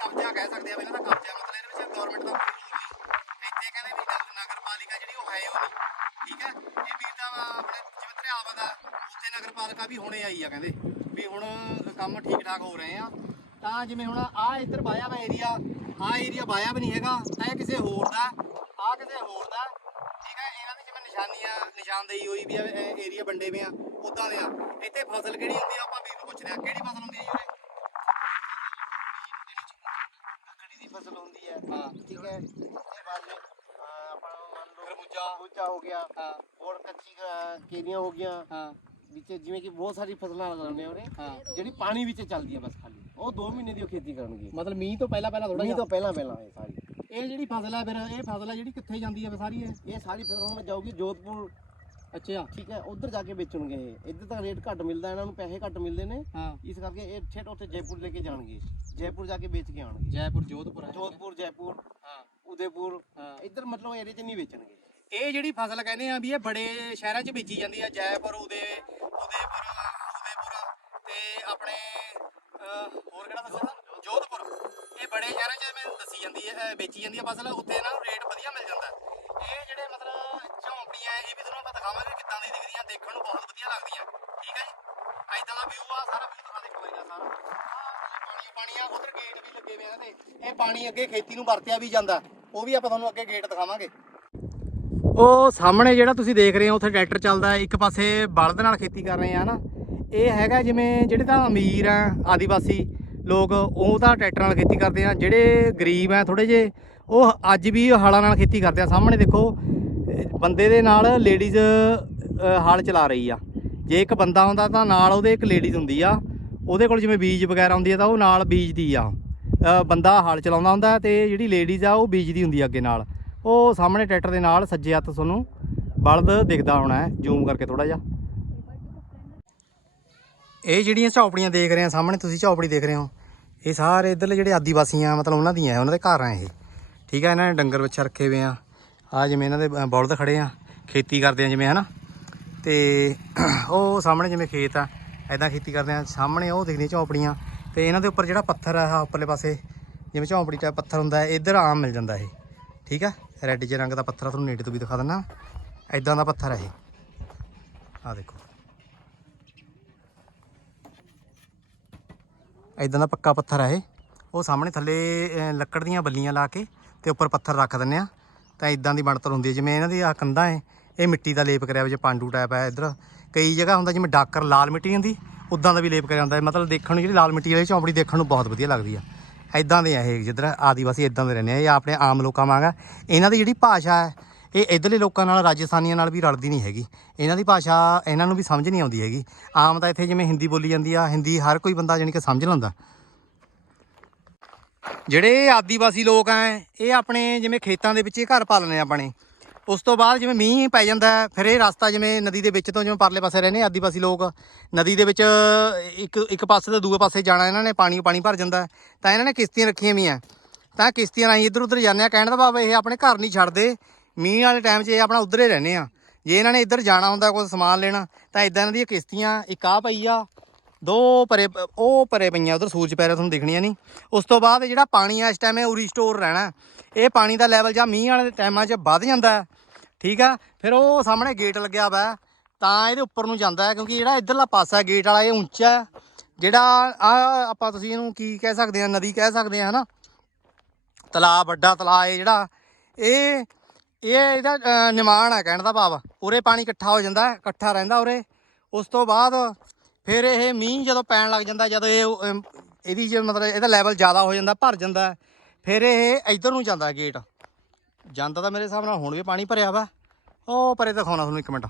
ਕਬਜ਼ਾ ਕਹਿ ਸਕਦੇ ਆ ਵੀ ਇਹਨਾਂ ਦਾ ਕਬਜ਼ਾ ਮਤਲਬ ਇਹਦੇ ਵਿੱਚ ਗਵਰਨਮੈਂਟ ਦਾ ਕੋਈ ਰੂਲ ਨਹੀਂ ਇੱਥੇ ਕਹਿੰਦੇ ਵੀ ਨਗ- ਨਗਰਪਾਲਿਕਾ ਜਿਹੜੀ ਉਹ ਹੈ ਉਹ ਨਹੀਂ ਠੀਕ ਹੈ ਇਹ ਵੀ ਤਾਂ ਆਪਣੇ ਜਿਵੇਂ ਦਰਿਆਵਾਂ ਦਾ ਉੱਥੇ ਨਗਰਪਾਲਿਕਾ ਵੀ ਹੁਣੇ ਆਈ ਆ ਕਹਿੰਦੇ ਵੀ ਹੁਣ ਕੰਮ ਠੀਕ ਠਾਕ ਹੋ ਰਹੇ ਆ ਤਾਂ ਜਿਵੇਂ ਹੁਣ ਆ ਇੱਧਰ ਬਾਇਆ ਵਾ ਏਰੀਆ ਆ ਏਰੀਆ ਬਾਇਆ ਵੀ ਨਹੀਂ ਹੈਗਾ ਇਹ ਕਿਸੇ ਹੋਰ ਦਾ ਆ ਕਿਸੇ ਹੋਰ ਦਾ ਠੀਕ ਹੈ ਇਹਨਾਂ ਦੀ ਜਿਵੇਂ ਨਿਸ਼ਾਨੀਆਂ ਨਿਸ਼ਾਨਦੇਹੀ ਹੋਈ ਵੀ ਆ ਏਰੀਆ ਵੰਡੇ ਵੇ ਆ ਉਦਾਂ ਦੇ ਆ। ਇੱਥੇ ਫਸਲ ਕਿਹੜੀ ਹੁੰਦੀ ਆ ਆਪਾਂ ਵੀਰ ਨੂੰ ਪੁੱਛਦੇ ਆ ਕਿਹੜੀ ਫਸਲ ਹੁੰਦੀ ਆ ਜੀ ਉਰੇ? ਦੀ ਫਸਲ ਹੁੰਦੀ ਹੈ ਹਾਂ। ਠੀਕ ਹੈ ਤੋਂ ਬਾਅਦ में, ਅਹ, ਆਪਾਂ ਮੰਨ ਲਓ ਖਰਬੂਜਾ। ਖਰਬੂਜਾ ਹੋ ਗਿਆ। ਹਾਂ। ਔਰ ਕੱਚੀ ਕੇਰੀਆਂ ਹੋ ਗਈਆਂ। ਹਾਂ। ਵਿੱਚ ਜਿਵੇਂ ਕਿ ਬਹੁਤ ਸਾਰੀ ਫਸਲਾਂ ਲਗਾਉਂਦੇ ਆ ਉਹਨੇ। ਹਾਂ। ਜਿਹੜੀ ਪਾਣੀ ਵਿੱਚ ਚੱਲਦੀਆਂ ਬਸ ਖਾਲੀ। ਉਹ 2 ਮਹੀਨੇ ਦੀ ਉਹ ਖੇਤੀ ਕਰਨਗੇ। ਮਤਲਬ ਮੀਂਹ ਤੋਂ ਪਹਿਲਾਂ ਪਹਿਲਾਂ ਥੋੜਾ ਮੀਂਹ ਤੋਂ ਪਹਿਲਾਂ ਪਹਿਲਾਂ ਇਹ ਸਾਰੀ। ਇਹ ਜਿਹੜੀ ਫਸਲ ਹੈ ਫਿਰ ਇਹ ਫਸਲ ਹੈ ਜਿਹੜੀ ਕਿੱਥੇ ਜਾਂਦੀ ਹੈ ਸਾਰੀ ਇਹ? ਇਹ ਸਾਰੀ ਫਸਲ ਹੁਣ ਜਾਊਗੀ ਜੋਧਪੁਰ। ਅੱਛਾ। ਠੀਕ ਹੈ ਉਧਰ ਜਾ ਕੇ ਵੇਚਣਗੇ ਇਹ। ਇੱਧਰ ਤਾਂ ਰੇਟ ਘੱਟ ਮਿਲਦਾ ਇਹਨਾਂ ਨੂੰ ਪੈਸੇ ਘੱਟ ਮਿਲਦੇ ਨੇ। ਹਾਂ। ਇਸ ਕਰਕੇ ਇਹ ਛੇਟ ਉੱਥੇ ਜੈਪੁਰ ਲੈ ਕੇ ਜਾਣਗੇ। ਜੈਪੁਰ ਜਾ ਕੇ ਵੇਚ ਕੇ ਆਉਣਗੇ ਜੈਪੁਰ ਜੋਧਪੁਰ ਹੈ ਜੋਧਪੁਰ ਜੈਪੁਰ ਹਾਂ। ਉਦੈਪੁਰ। ਹਾਂ। ਇੱਧਰ ਮਤਲਬ ਏਰੀਆ 'ਚ ਨਹੀਂ ਵੇਚਣਗੇ। ਇਹ ਜਿਹੜੀ ਫਸਲ ਕਹਿੰਦੇ ਆ ਵੀ ਇਹ ਬੜੇ ਸ਼ਹਿਰਾਂ 'ਚ ਬੀਜੀ ਜਾਂਦੀ ਆ ਜੈਪੁਰ ਉਦੇ ਉਦੇਪੁਰ ਉਦੇਪੁਰ ਤੇ ਆਪਣੇ ਅਹ, ਹੋਰ ਕਿਹੜਾ ਦੱਸਿਆ ਜੋਧਪੁਰ। ਇਹ ਬੜੇ ਸ਼ਹਿਰਾਂ 'ਚ ਮੈਂ ਦੱਸੀ ਜਾਂਦੀ ਹੈ ਵੇਚੀ ਜਾਂਦੀ ਆ ਫਸਲ ਉੱਥੇ ਇਹਨਾਂ ਨੂੰ ਰੇਟ ਵਧੀਆ ਮਿਲ ਜਾਂਦਾ। ਇਹ ਜਿਹੜੇ ਮਤਲਬ ਝੌਂਪੜੀਆਂ ਇਹ ਵੀ ਤੁਹਾਨੂੰ ਆਪਾਂ ਦਿਖਾਵਾਂਗੇ ਕਿੱਦਾਂ ਦੀ ਦਿਖਦੀਆਂ ਦੇਖਣ ਨੂੰ ਬਹੁਤ ਵਧੀਆ ਲੱਗਦੀਆਂ ਠੀਕ ਹੈ ਜੀ? ਐਦਾਂ ਦਾ ਵਿਊ ਆ ਸਾਰਾ ਵਿਊ ਦਿਖਾ ਦੇ ਇੱਕ ਸਾਰਾ। ਪਾਣੀ ਪਾਣੀ ਆ ਉਧਰ ਗੇਟ ਵੀ ਲੱਗੇ ਹੋਏ ਆ ਨੇ ਇਹ ਪਾਣੀ ਅੱਗੇ ਖੇਤੀ ਨੂੰ ਵਰਤਿਆ ਵੀ ਜਾਂਦਾ। ਉਹ ਵੀ ਆਪਾਂ ਤੁਹਾਨੂੰ ਅੱਗੇ ਗੇਟ ਦਿਖਾਵਾਂਗੇ। ਉਹ ਸਾਹਮਣੇ ਜਿਹੜਾ ਤੁਸੀਂ ਦੇਖ ਰਹੇ ਹੋ, ਉੱਥੇ ਟਰੈਕਟਰ ਚੱਲਦਾ ਇੱਕ ਪਾਸੇ ਬਲਦ ਨਾਲ ਖੇਤੀ ਕਰ ਰਹੇ ਆ ਨਾ ਇਹ ਹੈਗਾ ਜਿਵੇਂ ਜਿਹੜੇ ਤਾਂ ਅਮੀਰ ਆ, ਆਦੀਵਾਸੀ ਲੋਕ, ਉਹ ਤਾਂ ਟਰੈਕਟਰ ਨਾਲ ਖੇਤੀ ਕਰਦੇ ਆ। ਜਿਹੜੇ ਗਰੀਬ ਆ ਥੋੜੇ ਜੇ ਉਹ ਅੱਜ ਵੀ ਹਲਾਂ ਨਾਲ ਖੇਤੀ ਕਰਦੇ ਆ। ਸਾਹਮਣੇ ਦੇਖੋ ਬੰਦੇ ਦੇ ਨਾਲ ਲੇਡੀਜ਼ ਹਲ ਚਲਾ ਰਹੀ ਆ। ਜੇ ਇੱਕ ਬੰਦਾ ਹੁੰਦਾ ਤਾਂ ਨਾਲ ਉਹਦੇ ਇੱਕ ਲੇਡੀਜ਼ ਹੁੰਦੀ ਆ। ਉਹਦੇ ਕੋਲ ਜਿਵੇਂ ਬੀਜ ਵਗੈਰਾ ਹੁੰਦੀ ਆ, ਤਾਂ ਉਹ ਨਾਲ ਬੀਜਦੀ ਆ। ਬੰਦਾ ਹਲ ਚਲਾਉਂਦਾ ਹੁੰਦਾ ਤੇ ਜਿਹੜੀ ਲੇਡੀਜ਼ ਆ, ਉਹ ਬੀਜਦੀ ਹੁੰਦੀ ਆ ਅੱਗੇ ਨਾਲ। ਉਹ ਸਾਹਮਣੇ ਟਰੈਕਟਰ ਦੇ ਨਾਲ ਸੱਜੇ ਹੱਥ ਤੁਹਾਨੂੰ ਬਲਦ ਦਿਖਦਾ ਹੋਣਾ ਹੈ, ਜ਼ੂਮ ਕਰਕੇ ਥੋੜਾ ਜਿਹਾ। ਇਹ ਜਿਹੜੀਆਂ ਝੌਪੜੀਆਂ ਦੇਖ ਰਹੇ ਆ ਸਾਹਮਣੇ, ਤੁਸੀਂ ਝੌਪੜੀ ਦੇਖ ਰਹੇ ਹੋ। ਇਹ ਸਾਰੇ ਇਧਰਲੇ ਜਿਹੜੇ ਆਦੀਵਾਸੀ ਆ ਮਤਲਬ ਉਹਨਾਂ ਦੀਆਂ ਉਹਨਾਂ ਦੇ ਘਰ ਆ ਇਹ। ਠੀਕ ਆ, ਇਹਨਾਂ ਨੇ ਡੰਗਰ ਬੱਚਾ ਰੱਖੇ ਹੋਏ ਆ। ਆ ਜਿਵੇਂ ਇਹਨਾਂ ਦੇ ਬਲਦ ਖੜੇ ਆ, ਖੇਤੀ ਕਰਦੇ ਆ ਜਿਵੇਂ, ਹਨਾ? ਤੇ ਉਹ ਸਾਹਮਣੇ ਜਿਵੇਂ ਖੇਤ ਆ ਐਦਾਂ ਖੇਤੀ ਕਰਦੇ ਆ। ਸਾਹਮਣੇ ਉਹ ਦਿਖਦੀਆਂ ਝੌਪੜੀਆਂ, ਤੇ ਇਹਨਾਂ ਦੇ ਉੱਪਰ ਜਿਹੜਾ ਪੱਥਰ ਆ ਉੱਪਰਲੇ ਪਾਸੇ, ਜਿਵੇਂ ਝੌਂਪੜੀ ਟਾਈਪ ਪੱਥਰ ਹੁੰਦਾ ਹੈ, ਇੱਧਰ ਆਮ ਮਿਲ ਜਾਂਦਾ ਇਹ। ਠੀਕ ਆ? ਰੈੱਡ ਜਿਹੇ ਰੰਗ ਦਾ ਪੱਥਰ ਆ, ਤੁਹਾਨੂੰ ਨੇੜੇ ਤੋਂ ਵੀ ਦਿਖਾ ਦਿੰਦਾ। ਐਦਾਂ ਦਾ ਪੱਥਰ ਹੈ ਇਹ। ਆ ਦੇਖੋ। ਐਦਾਂ ਦਾ ਪੱਕਾ ਪੱਥਰ ਹੈ ਇਹ। ਉਹ ਸਾਹਮਣੇ ਥੱਲੇ ਲੱਕੜ ਦੀਆਂ ਬੱਲੀਆਂ ਲਾ ਕੇ ਤੇ ਉੱਪਰ ਪੱਥਰ ਰੱਖ ਦਿੰਨੇ ਆ। ਤਾਂ ਇਦਾਂ ਦੀ ਬਣਤਰ ਹੁੰਦੀ ਹੈ ਜਿਵੇਂ ਇਹਨਾਂ ਦੀ ਆ ਕੰਧਾਂ ਹੈ ਇਹ ਮਿੱਟੀ ਦਾ ਲੇਪ ਕਰਿਆ ਹੋਇਆ ਜੇ ਪਾਂਡੂ ਟਾਈਪ ਹੈ ਇੱਧਰ। ਕਈ ਜਗ੍ਹਾ ਹੁੰਦਾ ਜਿਵੇਂ ਡਾਕਰ ਲਾਲ ਮਿੱਟੀ ਹੁੰਦੀ ਉਦਾਂ ਦਾ ਵੀ ਲੇਪ ਕਰਿਆ ਹੁੰਦਾ। ਮਤਲਬ ਦੇਖਣ ਨੂੰ ਜਿਹੜੀ ਲਾਲ ਮਿੱਟੀ ਵਾਲੀ ਝੌਂਪੜੀ ਦੇਖਣ ਨੂੰ ਬਹੁਤ ਵਧੀਆ ਲੱਗਦੀ ਆ। ਐਦਾਂ ਦੇ ਆ ਇਹ ਜਿੱਧਰ ਆਦੀਵਾਸੀ ਇਦਾਂ ਦੇ ਰਹਿੰਦੇ ਆ, ਇਹ ਆਪਣੇ ਆਮ ਲੋਕਾਂ ਵਾਂਗਾ ਇਹਨਾਂ ਦੀ ਜਿਹੜੀ ਭਾਸ਼ਾ ਹੈ, ਇਹ ਇਧਰਲੇ ਲੋਕਾਂ ਨਾਲ, ਰਾਜਸਥਾਨੀਆਂ ਨਾਲ ਵੀ ਰਲਦੀ ਨਹੀਂ ਹੈਗੀ। ਇਹਨਾਂ ਦੀ ਭਾਸ਼ਾ ਇਹਨਾਂ ਨੂੰ ਵੀ ਸਮਝ ਨਹੀਂ ਆਉਂਦੀ ਹੈਗੀ। ਆਮ ਤਾਂ ਇੱਥੇ ਜਿਵੇਂ ਹਿੰਦੀ ਬੋਲੀ ਜਾਂਦੀ ਆ, ਹਿੰਦੀ ਹਰ ਕੋਈ ਬੰਦਾ ਜਾਣੀ ਕਿ ਸਮਝ ਲੈਂਦਾ। ਜਿਹੜੇ ਆਦੀਵਾਸੀ ਲੋਕ ਆ, ਇਹ ਆਪਣੇ ਜਿਵੇਂ ਖੇਤਾਂ ਦੇ ਵਿੱਚ ਇਹ ਘਰ ਪਾਲਨੇ ਆਪਣੇ। ਉਸ ਤੋਂ ਬਾਅਦ ਜਿਵੇਂ ਮੀਂਹ ਪੈ ਜਾਂਦਾ ਫਿਰ ਇਹ ਰਸਤਾ ਜਿਵੇਂ ਨਦੀ ਦੇ ਵਿੱਚ ਤੋਂ ਜਿਵੇਂ ਪਰਲੇ ਪਾਸੇ ਰਹਿੰਦੇ ਆਦੀਵਾਸੀ ਲੋਕ, ਨਦੀ ਦੇ ਵਿੱਚ ਇੱਕ ਇੱਕ ਪਾਸੇ ਤੋਂ ਦੂਏ ਪਾਸੇ ਜਾਣਾ ਇਹਨਾਂ ਨੇ, ਪਾਣੀ ਪਾਣੀ ਭਰ ਜਾਂਦਾ ਤਾਂ ਇਹਨਾਂ ਨੇ ਕਿਸ਼ਤੀਆਂ ਰੱਖੀਆਂ ਵੀਆਂ ਤਾਂ ਕਿਸ਼ਤੀਆਂ ਰਾਹੀਂ ਇੱਧਰ ਉੱਧਰ ਜਾਂਦੇ ਆ, ਕਹਿਣ ਦਾ ਭਾਵ ਇਹ ਆਪਣੇ ਘਰ ਨਹੀਂ ਛੱਡਦੇ। ਮੀਂਹ ਵਾਲੇ ਟਾਈਮ 'ਚ ਇਹ ਆਪਣਾ ਉੱਧਰ ਹੀ ਰਹਿੰਦੇ ਆ। ਜੇ ਇਹਨਾਂ ਨੇ ਇੱਧਰ ਜਾਣਾ ਹੁੰਦਾ ਕੋਈ ਸਮਾਨ ਲੈਣਾ, ਤਾਂ ਇਦਾਂ ਇਹਨਾਂ ਦੀਆਂ ਕਿਸ਼ਤੀਆਂ, ਇੱਕ ਆ ਪਈ ਆ, ਦੋ ਪਰੇ, ਉਹ ਪਰੇ ਪਈਆਂ ਉਧਰ, ਸੂਰਜ ਪੈਰੇ ਤੁਹਾਨੂੰ ਦਿਖਣੀਆਂ ਨਹੀਂ। ਉਸ ਤੋਂ ਬਾਅਦ ਜਿਹੜਾ ਪਾਣੀ ਆ, ਇਸ ਟਾਈਮ ਇਹ ਉਰੀ ਸਟੋਰ ਰਹਿਣਾ ਇਹ ਪਾਣੀ ਦਾ ਲੈਵਲ ਜਾਂ ਮੀਂਹ ਵਾਲੇ ਟਾਈਮਾਂ 'ਚ ਵੱਧ ਜਾਂਦਾ ਠੀਕ ਆ? ਫਿਰ ਉਹ ਸਾਹਮਣੇ ਗੇਟ ਲੱਗਿਆ ਵਾ। ਤਾਂ ਇਹਦੇ ਉੱਪਰ ਨੂੰ ਜਾਂਦਾ ਕਿਉਂਕਿ ਜਿਹੜਾ ਇਧਰਲਾ ਪਾਸਾ ਗੇਟ ਵਾਲਾ, ਇਹ ਉੱਚਾ ਹੈ। ਜਿਹੜਾ ਆ, ਆਪਾਂ ਤੁਸੀਂ ਇਹਨੂੰ ਕੀ ਕਹਿ ਸਕਦੇ ਆ, ਨਦੀ ਕਹਿ ਸਕਦੇ ਆ, ਹਨਾ? ਤਲਾਬ, ਵੱਡਾ ਤਲਾਬ ਹੈ ਜਿਹੜਾ, ਇਹ ਇਹ ਇਹਦਾ ਨਿਮਾਣ ਹੈ ਕਹਿਣ ਦਾ ਭਾਵ। ਉਰੇ ਪਾਣੀ ਇਕੱਠਾ ਹੋ ਜਾਂਦਾ, ਇਕੱਠਾ ਰਹਿੰਦਾ ਉਰੇ। ਉਸ ਤੋਂ ਬਾਅਦ ਫਿਰ ਇਹ ਮੀਂਹ ਜਦੋਂ ਪੈਣ ਲੱਗ ਜਾਂਦਾ, ਜਦੋਂ ਇਹ ਇਹਦੀ ਜੇ ਮਤਲਬ ਇਹਦਾ ਲੈਵਲ ਜ਼ਿਆਦਾ ਹੋ ਜਾਂਦਾ, ਭਰ ਜਾਂਦਾ ਫਿਰ ਇਹ ਇੱਧਰ ਨੂੰ ਜਾਂਦਾ ਗੇਟ ਜਾਂਦਾ ਤਾਂ ਮੇਰੇ ਹਿਸਾਬ ਨਾਲ ਹੁਣ ਵੀ ਪਾਣੀ ਭਰਿਆ ਵਾ। ਉਹ ਪਰੇ ਦਿਖਾਉਣਾ ਤੁਹਾਨੂੰ ਇੱਕ ਮਿੰਟ।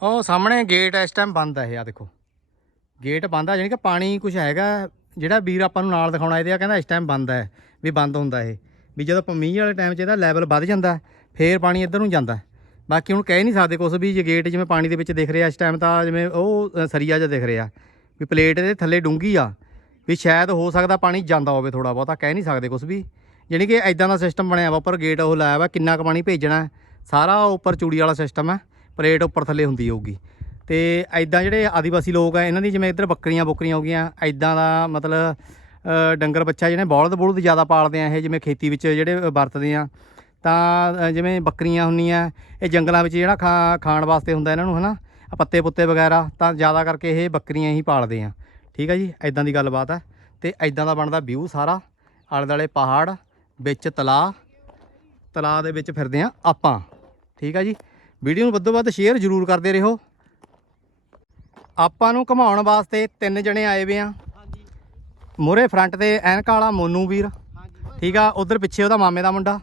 ਉਹ ਸਾਹਮਣੇ ਗੇਟ ਇਸ ਟਾਈਮ ਬੰਦ ਹੈ ਇਹ ਆ ਦੇਖੋ। ਗੇਟ ਬੰਦ ਆ, ਜਾਣੀ ਕਿ ਪਾਣੀ ਕੁਝ ਹੈਗਾ, ਜਿਹੜਾ ਵੀਰ ਆਪਾਂ ਨੂੰ ਨਾਲ ਦਿਖਾਉਣਾ, ਇਹਦੇ ਆ ਕਹਿੰਦਾ ਇਸ ਟਾਈਮ ਬੰਦ ਹੈ ਵੀ ਬੰਦ ਹੁੰਦਾ ਇਹ। ਵੀ ਜਦੋਂ ਮੀਂਹ ਵਾਲੇ ਟਾਈਮ 'ਚ ਇਹਦਾ ਲੈਵਲ ਵੱਧ ਜਾਂਦਾ, ਫੇਰ ਪਾਣੀ ਇੱਧਰ ਨੂੰ ਜਾਂਦਾ। ਬਾਕੀ ਹੁਣ ਕਹਿ ਨਹੀਂ ਸਕਦੇ ਕੁਝ ਵੀ, ਜੇ ਗੇਟ ਜਿਵੇਂ ਪਾਣੀ ਦੇ ਵਿੱਚ ਦਿਖ ਰਿਹਾ ਇਸ ਟਾਈਮ ਤਾਂ ਜਿਵੇਂ ਉਹ ਸਰੀਆ ਜਿਹਾ ਦਿਖ ਰਿਹਾ। ਵੀ ਪਲੇਟ ਇਹਦੇ ਥੱਲੇ ਡੂੰਗੀ ਆ, ਵੀ ਸ਼ਾਇਦ ਹੋ ਸਕਦਾ ਪਾਣੀ ਜਾਂਦਾ ਹੋਵੇ ਥੋੜਾ ਬਹੁਤਾ ਕਹਿ ਨਹੀਂ ਸਕਦੇ ਕੁਝ ਵੀ। ਜਾਣੀ ਕਿ ਐਦਾਂ ਦਾ ਸਿਸਟਮ ਬਣਿਆ ਵਾ, ਉੱਪਰ ਗੇਟ ਉਹ ਲਾਇਆ ਵਾ, ਕਿੰਨਾ ਕੁ ਪਾਣੀ ਭੇਜਣਾ ਸਾਰਾ ਉੱਪਰ ਚੂੜੀ ਵਾਲਾ ਸਿਸਟਮ ਹੈ, ਪਲੇਟ ਉੱਪਰ ਥੱਲੇ ਹੁੰਦੀ ਹੋਊਗੀ। ਤੇ ਐਦਾਂ ਜਿਹੜੇ ਆਦੀਵਾਸੀ ਲੋਕ ਆ, ਇਹਨਾਂ ਦੀ ਜਿਵੇਂ ਇੱਧਰ ਬੱਕਰੀਆਂ ਬੁੱਕਰੀਆਂ ਹੋ ਗਈਆਂ ਐਦਾਂ ਦਾ ਮਤਲਬ ਡੰਗਰ ਬੱਚਾ ਜਿਹੜੇ ਬੌਲਦ ਬੁਲਦ ਜ਼ਿਆਦਾ ਪਾਲਦੇ ਆ, ਇਹ ਜਿਵੇਂ ਖੇਤੀ ਵਿੱਚ ਜਿਹੜੇ ਵਰਤਦੇ ਆ, ਤਾਂ ਜਿਵੇਂ ਬੱਕਰੀਆਂ ਹੁੰਦੀਆਂ, ਇਹ ਜੰਗਲਾਂ ਵਿੱਚ ਜਿਹੜਾ ਖਾ, ਖਾਣ ਵਾਸਤੇ ਹੁੰਦਾ ਇਹਨਾਂ ਨੂੰ, ਹਨਾ ਆ ਪੱਤੇ ਪੁੱਤੇ ਵਗੈਰਾ, ਤਾਂ ਜ਼ਿਆਦਾ ਕਰਕੇ ਇਹ ਬੱਕਰੀਆਂ ਹੀ ਪਾਲਦੇ ਆ। ਠੀਕ ਆ ਜੀ ਐਦਾਂ ਦੀ ਗੱਲਬਾਤ ਹੈ ਤੇ ਐਦਾਂ ਦਾ ਬਣਦਾ ਵਿਊ ਸਾਰਾ, ਆਲੇ ਦੁਆਲੇ ਪਹਾੜ ਵਿੱਚ ਤਲਾਅ ਤਲਾਅ ਦੇ ਵਿੱਚ ਫਿਰਦੇ ਆ ਆਪਾਂ। ਠੀਕ ਹੈ ਜੀ? ਵੀਡੀਓ ਨੂੰ ਵੱਧੋ ਵੱਧ ਸ਼ੇਅਰ ਜ਼ਰੂਰ ਕਰਦੇ ਰਹੋ। ਆਪਾਂ ਨੂੰ ਘਮਾਉਣ ਵਾਸਤੇ ਤਿੰਨ ਜਣੇ ਆਏ ਵੇ ਆ ਹਾਂਜੀ। ਮੂਹਰੇ ਫਰੰਟ ਤੇ ਐਨਕ ਵਾਲਾ ਮੋਨੂ ਵੀਰ। ਠੀਕ ਆ? ਉਧਰ ਪਿੱਛੇ ਉਹਦਾ ਮਾਮੇ ਦਾ ਮੁੰਡਾ।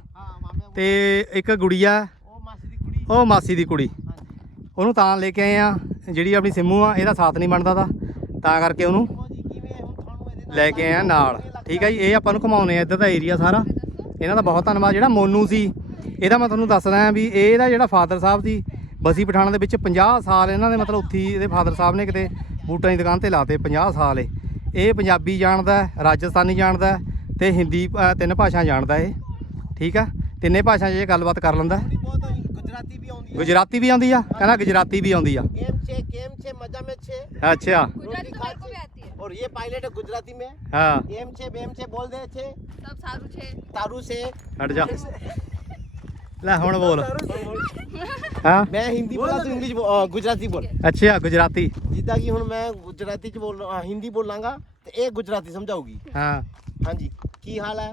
ਤੇ ਇੱਕ ਗੁੜੀਆ ਉਹ ਮਾਸੀ ਦੀ ਕੁੜੀ। ਉਹ ਮਾਸੀ ਦੀ ਕੁੜੀ। ਹਾਂਜੀ। ਉਹਨੂੰ ਤਾਂ ਲੈ ਕੇ ਆਏ ਆ ਜਿਹੜੀ ਆਪਣੀ ਸਿੰਮੂ ਆ ਇਹਦਾ ਸਾਥ ਨਹੀਂ ਬਣਦਾ ਤਾਂ। ਤਾਂ ਕਰਕੇ ਉਹਨੂੰ ਲੈ ਕੇ ਆਏ ਆ ਨਾਲ। ਠੀਕ ਆ ਜੀ? ਇਹ ਆਪਾਂ ਨੂੰ ਘਮਾਉਨੇ ਆ ਇੱਧਰ ਦਾ ਏਰੀਆ ਸਾਰਾ। ਇਹਨਾਂ ਦਾ ਬਹੁਤ ਧੰਨਵਾਦ। ਜਿਹੜਾ ਮੋਨੂ ਸੀ ਇਹਦਾ ਮੈਂ ਤੁਹਾਨੂੰ ਦੱਸਦਾ ਵੀ ਇਹਦਾ ਜਿਹੜਾ ਫਾਦਰ ਸਾਹਿਬ ਦੀ ਬਸੀ ਪਠਾਣਾ ਦੇ ਵਿੱਚ 50 ਸਾਲ ਇਹਨਾਂ ਦੇ ਮਤਲਬ ਉੱਥੀ ਇਹਦੇ ਫਾਦਰ ਸਾਹਿਬ ਨੇ ਕਿਤੇ ਬੂਟਾਂ ਦੀ ਦੁਕਾਨ ਤੇ ਲਾਤੇ 50 ਸਾਲ ਇਹ। ਇਹ ਪੰਜਾਬੀ ਜਾਣਦਾ ਰਾਜਸਥਾਨੀ ਜਾਣਦਾ ਤੇ ਹਿੰਦੀ ਤਿੰਨ ਭਾਸ਼ਾ ਜਾਣਦਾ ਇਹ। ਠੀਕ ਆ? ਤਿੰਨੇ ਭਾਸ਼ਾ 'ਚ ਇਹ ਗੱਲਬਾਤ ਕਰ ਲੈਂਦਾ ਗੁਜਰਾਤੀ ਵੀ ਆਉਂਦੀ ਆ। ਗੁਜਰਾਤੀ ਵੀ ਕਹਿੰਦਾ ਗੁਜਰਾਤੀ ਵੀ ਆਉਂਦੀ ਆ। ਕੇਮ ਛੇ ਕੇਮ ਛੇ ਮਜ਼ਾ ਮੇ ਛੇ। ਅੱਛਾ। और ये पायलट है गुजराती में ਹਾਂ केम छे बेम छे बोल दे छे सब सारू छे तारू से ਹਟ ਜਾ ਲੈ ਹੁਣ ਬੋਲ ਹਾਂ मैं हिंदी बोला तो इंग्लिश बो- अ, गुजराती बोल ਅੱਛਾ ਗੁਜਰਾਤੀ जिद्दां की हुन मैं गुजराती च बोल अ, हिंदी बोल लांगा तो एक गुजराती समझाओगी ਹਾਂ हाँ जी की हाल है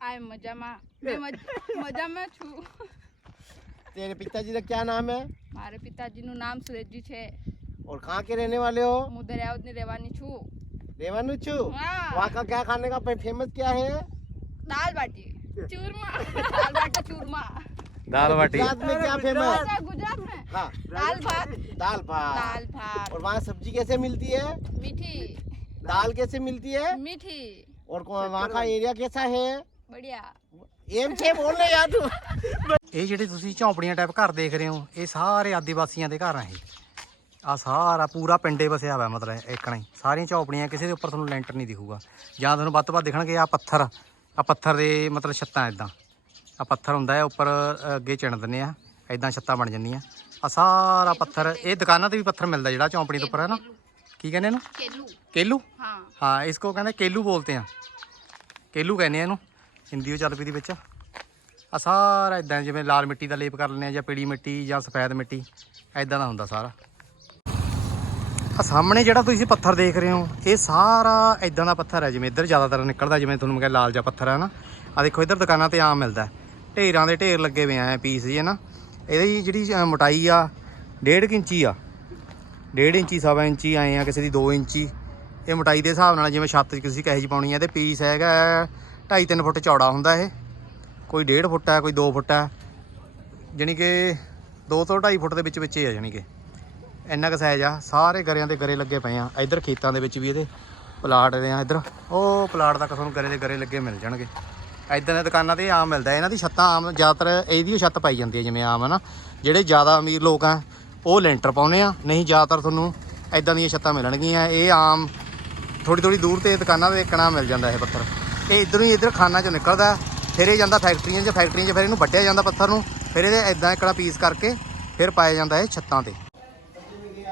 आय मजा में मैं मज- मजा में छू तेरे पिताजी का क्या नाम है મારે પિતાજીનું નામ સુરેશજી છે और कहाँ के रहने वाले हो હું દરિયાવદની રહેવાની છું रेवानु छू हाँ। वहाँ का क्या खाने का फेमस क्या है દાલ બાટી ચૂરમા દાલ બાટી ચૂરમા ਦਾਲ ਬਾਟੀ गुजरात में क्या फेमस अच्छा, गुजरात में हाँ दाल भात दाल भात दाल भात और वहाँ सब्जी कैसे मिलती है मीठी दाल कैसे मिलती है मीठी और कौन- वहाँ का एरिया कैसा है बढ़िया एम छे बोल रहे यार तू ਇਹ ਜਿਹੜੇ ਤੁਸੀਂ ਝੌਂਪੜੀਆਂ ਟਾਈਪ ਘਰ ਦੇਖ ਰਹੇ ਹੋ ਇਹ ਸਾਰੇ ਆਦੀਵਾਸੀਆਂ ਦੇ ਘਰ ਆ ਇਹ ਆ ਸਾਰਾ ਪੂਰਾ ਪਿੰਡੇ ਵਸਿਆ ਹੋਇਆ ਮਤਲਬ ਏਕਣਾ ਹੀ ਸਾਰੀਆਂ ਝੌਪੜੀਆਂ ਕਿਸੇ ਦੇ ਉੱਪਰ ਤੁਹਾਨੂੰ ਲੈਂਟਰ ਨਹੀਂ ਦਿਖੂਗਾ। ਜਾਂ ਤੁਹਾਨੂੰ ਵੱਧ ਤੋਂ ਵੱਧ ਦਿਖਣਗੇ ਆ ਪੱਥਰ। ਆ ਪੱਥਰ ਦੇ ਮਤਲਬ ਛੱਤਾਂ ਇਦਾਂ ਆ ਪੱਥਰ ਹੁੰਦਾ ਹੈ ਉੱਪਰ ਅੱਗੇ ਚਿਣ ਦਿੰਦੇ ਆ। ਇਦਾਂ ਛੱਤਾਂ ਬਣ ਜਾਂਦੀਆਂ। ਆ ਸਾਰਾ ਪੱਥਰ ਇਹ ਦੁਕਾਨਾਂ ਤੇ ਵੀ ਪੱਥਰ ਮਿਲਦਾ ਜਿਹੜਾ ਝੌਂਪੜੀ ਦੇ ਉੱਪਰ ਹੈ ਨਾ? ਕੀ ਕਹਿੰਦੇ ਇਹਨੂੰ? ਕੇਲੂ। ਕੇਲੂ? ਹਾਂ। ਹਾਂ ਇਸ ਕੋ ਕਹਿੰਦੇ ਕੇਲੂ ਬੋਲਦੇ ਆ। ਕੇਲੂ ਕਹਿੰਦੇ ਆ ਇਹਨੂੰ। ਹਿੰਦੀ ਉਹ ਚੱਲ ਪਈ ਦੇ ਵਿੱਚ। ਆ ਸਾਰਾ ਇਦਾਂ ਜਿਵੇਂ ਲਾਲ ਮਿੱਟੀ ਦਾ ਲੇਪ ਕਰ ਲੈਂਦੇ ਆ ਜਾਂ ਪੀਲੀ ਮਿੱਟੀ ਜਾਂ ਸਫੈਦ ਮਿੱਟੀ। ਐਦਾਂ ਦਾ ਹੁੰਦਾ ਸਾਰਾ। ਸਾਹਮਣੇ ਜਿਹੜਾ ਤੁਸੀਂ ਪੱਥਰ ਦੇਖ ਰਹੇ ਹੋ, ਇਹ ਸਾਰਾ ਇਦਾਂ ਦਾ ਪੱਥਰ ਹੈ ਜਿਵੇਂ ਇੱਧਰ ਜ਼ਿਆਦਾਤਰ ਨਿਕਲਦਾ, ਜਿਵੇਂ ਤੁਹਾਨੂੰ ਮੈਂ ਕਿਹਾ ਲਾਲ ਜਿਹਾ ਪੱਥਰ ਹੈ ਨਾ। ਆ ਦੇਖੋ, ਇੱਧਰ ਦੁਕਾਨਾਂ ਤੇ ਆਮ ਮਿਲਦਾ ਢੇਰਾਂ ਦੇ ਢੇਰ ਲੱਗੇ ਹੋਏ ਆ ਪੀਸ ਜੀ ਹੈ ਨਾ। ਇਹਦੀ ਜਿਹੜੀ ਮੋਟਾਈ ਆ 1.5 ਇੰਚੀ ਆ। 1.5 ਇੰਚੀ, ਸਵਾ ਇੰਚੀ ਆਏ ਆ, ਕਿਸੇ ਦੀ 2 ਇੰਚੀ। ਇਹ ਮੋਟਾਈ ਦੇ ਹਿਸਾਬ ਨਾਲ ਜਿਵੇਂ ਛੱਤ 'ਚ ਤੁਸੀਂ ਕਹੇ ਜੀ ਪਾਉਣੀ ਆ ਤੇ ਪੀਸ ਹੈਗਾ 2.5 3 ਫੁੱਟ ਚੌੜਾ ਹੁੰਦਾ ਇਹ। ਕੋਈ 1.5 ਫੁੱਟ ਹੈ, ਕੋਈ 2 ਫੁੱਟ ਹੈ। ਜਾਣੀ ਕਿ 2 ਤੋਂ 2.5 ਫੁੱਟ ਦੇ ਵਿੱਚ ਵਿੱਚ ਹੀ ਆ, ਜਾਣੀ ਕਿ। ਇੰਨਾ ਕੁ ਸਾਈਜ਼ ਆ, ਸਾਰੇ ਗਰਿਆਂ ਦੇ ਗਰੇ ਲੱਗੇ ਪਏ ਆ। ਇੱਧਰ ਖੇਤਾਂ ਦੇ ਵਿੱਚ ਵੀ ਇਹਦੇ ਪਲਾਟ ਦੇ ਆ ਇੱਧਰ। ਉਹ ਪਲਾਟ ਤੱਕ ਤੁਹਾਨੂੰ ਗਰੇ ਦੇ ਗਰੇ ਲੱਗੇ ਮਿਲ ਜਾਣਗੇ। ਇੱਦਾਂ ਦੀਆਂ ਦੁਕਾਨਾਂ ਤੇ ਆਮ ਮਿਲਦਾ, ਇਹਨਾਂ ਦੀ ਛੱਤਾਂ ਆਮ ਜ਼ਿਆਦਾਤਰ ਇਹਦੀ ਛੱਤ ਪਾਈ ਜਾਂਦੀ ਹੈ ਜਿਵੇਂ ਆਮ ਹੈ ਨਾ ਜਿਹੜੇ ਜ਼ਿਆਦਾ ਅਮੀਰ ਲੋਕ ਆ, ਉਹ ਲੈਂਟਰ ਪਾਉਨੇ ਆ। ਨਹੀਂ, ਜ਼ਿਆਦਾਤਰ ਤੁਹਾਨੂੰ ਇੱਦਾਂ ਦੀਆਂ ਛੱਤਾਂ ਮਿਲਣਗੀਆਂ। ਇਹ ਆਮ ਥੋੜੀ ਥੋੜੀ ਦੂਰ ਤੇ ਦੁਕਾਨਾਂ 'ਤੇ ਇੱਕਣਾ ਮਿਲ ਜਾਂਦਾ ਇਹ ਪੱਥਰ। ਇਹ ਇਧਰੋਂ ਹੀ ਇਧਰ ਖਾਨਾ ਚੋਂ ਨਿਕਲਦਾ। ਫਿਰ ਇਹ ਜਾਂਦਾ ਫੈਕਟਰੀਆਂ 'ਚ ਫੈਕਟਰੀਆਂ 'ਚ ਫਿਰ ਇਹਨੂੰ ਵੱਢਿਆ ਜਾਂਦਾ ਪੱਥਰ ਨੂੰ। ਫਿਰ ਇਹਦੇ ਇਦਾਂ ਇੱਕੜਾ ਪੀਸ ਕਰਕੇ ਫਿਰ ਪਾਇਆ ਜਾਂਦਾ ਇਹ ਛੱਤਾਂ ਤੇ।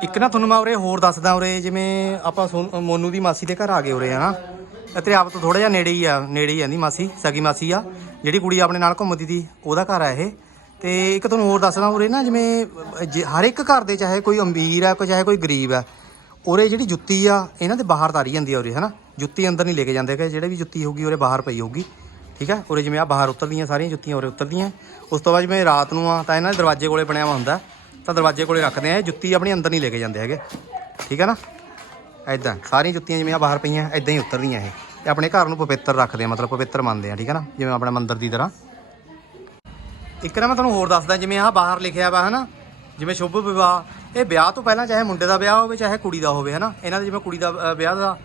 ਇੱਕ ਨਾ ਤੁਹਾਨੂੰ ਮੈਂ ਉਰੇ ਹੋਰ ਦੱਸਦਾ ਉਰੇ, ਜਿਵੇਂ ਆਪਾਂ ਸੋਨ- ਮੋਨੂ ਦੀ ਮਾਸੀ ਦੇ ਘਰ ਆ ਗਏ ਉਰੇ, ਹਨਾ? ਇੱਥੇ ਆਪ ਤੋਂ ਥੋੜਾ ਜਿਹਾ ਨੇੜੇ ਹੀ ਆ, ਨੇੜੇ ਹੀ ਆਂਦੀ ਮਾਸੀ? ਸਗੀ ਮਾਸੀ ਆ। ਜਿਹੜੀ ਕੁੜੀ ਆਪਣੇ ਨਾਲ ਘੁੰਮਦੀ ਦੀ ਉਹਦਾ ਘਰ ਆ ਇਹ। ਤੇ ਇੱਕ ਤੁਹਾਨੂੰ ਹੋਰ ਦੱਸਦਾ ਉਰੇ ਨਾ, ਜਿਵੇਂ ਜੇ- ਹਰ ਇੱਕ ਘਰ ਦੇ ਚਾਹੇ ਕੋਈ ਅਮੀਰ ਆ, ਕੋਈ ਚਾਹੇ ਕੋਈ ਗਰੀਬ ਆ, ਉਰੇ ਜਿਹੜੀ ਜੁੱਤੀ ਆ, ਇਹਨਾਂ ਦੇ ਬਾਹਰ ਤਾਰੀ ਜਾਂਦੀ ਆ ਉਰੇ, ਹਨਾ? ਜੁੱਤੀ ਅੰਦਰ ਨਹੀਂ ਲੈ ਕੇ ਜਾਂਦੇ ਕਿ ਜਿਹੜੇ ਵੀ ਜੁੱਤੀ ਹੋਊਗੀ, ਉਰੇ ਬਾਹਰ ਪਈ ਹੋਊਗੀ, ਠੀਕ ਆ? ਉਰੇ ਜਿਵੇਂ ਆ ਬਾਹਰ ਉਤਰਦੀਆਂ ਸਾਰੀਆਂ ਜੁੱਤੀਆਂ ਉਰੇ ਉਤਰਦੀਆਂ। ਉਸ ਤੋਂ ਬਾਅਦ ਜਿਵੇਂ ਰਾਤ ਨੂੰ ਆ, ਤਾਂ ਇਹਨਾਂ ਦੇ ਦਰਵਾਜ਼ੇ ਕੋਲੇ ਬਣਿਆ ਹੋਇਆ ਹੁੰਦਾ। ਤਾਂ ਦਰਵਾਜ਼ੇ ਕੋਲੇ ਰੱਖਦੇ ਆ, ਇਹ ਜੁੱਤੀ ਆਪਣੀ ਅੰਦਰ ਨਹੀਂ ਲੈ ਕੇ ਜਾਂਦੇ ਹੈਗੇ। ਠੀਕ ਹੈ ਨਾ? ਐਦਾਂ ਸਾਰੀਆਂ ਜੁੱਤੀਆਂ ਜਿਵੇਂ ਆ ਬਾਹਰ ਪਈਆਂ ਐਦਾਂ ਹੀ ਉਤਰਦੀਆਂ ਇਹ। ਤੇ ਆਪਣੇ ਘਰ ਨੂੰ ਪਵਿੱਤਰ ਰੱਖਦੇ ਆ, ਮਤਲਬ ਪਵਿੱਤਰ ਮੰਨਦੇ ਆ, ਠੀਕ ਆ ਨਾ? ਜਿਵੇਂ ਆਪਣੇ ਮੰਦਿਰ ਦੀ ਤਰ੍ਹਾਂ। ਇੱਕ ਨਾ ਮੈਂ ਤੁਹਾਨੂੰ ਹੋਰ ਦੱਸਦਾ, ਜਿਵੇਂ ਆਹ ਬਾਹਰ ਲਿਖਿਆ ਵਾ, ਹਨਾ? ਜਿਵੇਂ ਸ਼ੁਭ ਵਿਆਹ ਇਹ ਵਿਆਹ ਤੋਂ ਪਹਿਲਾਂ ਚਾਹੇ ਮੁੰਡੇ ਦਾ ਵਿਆਹ ਹੋਵੇ, ਚਾਹੇ ਕੁੜੀ ਦਾ ਹੋਵੇ, ਹਨਾ? ਇਹਨਾਂ ਦੇ ਜਿਵੇਂ ਕੁੜੀ ਦਾ ਵਿਆਹ ਦਾ,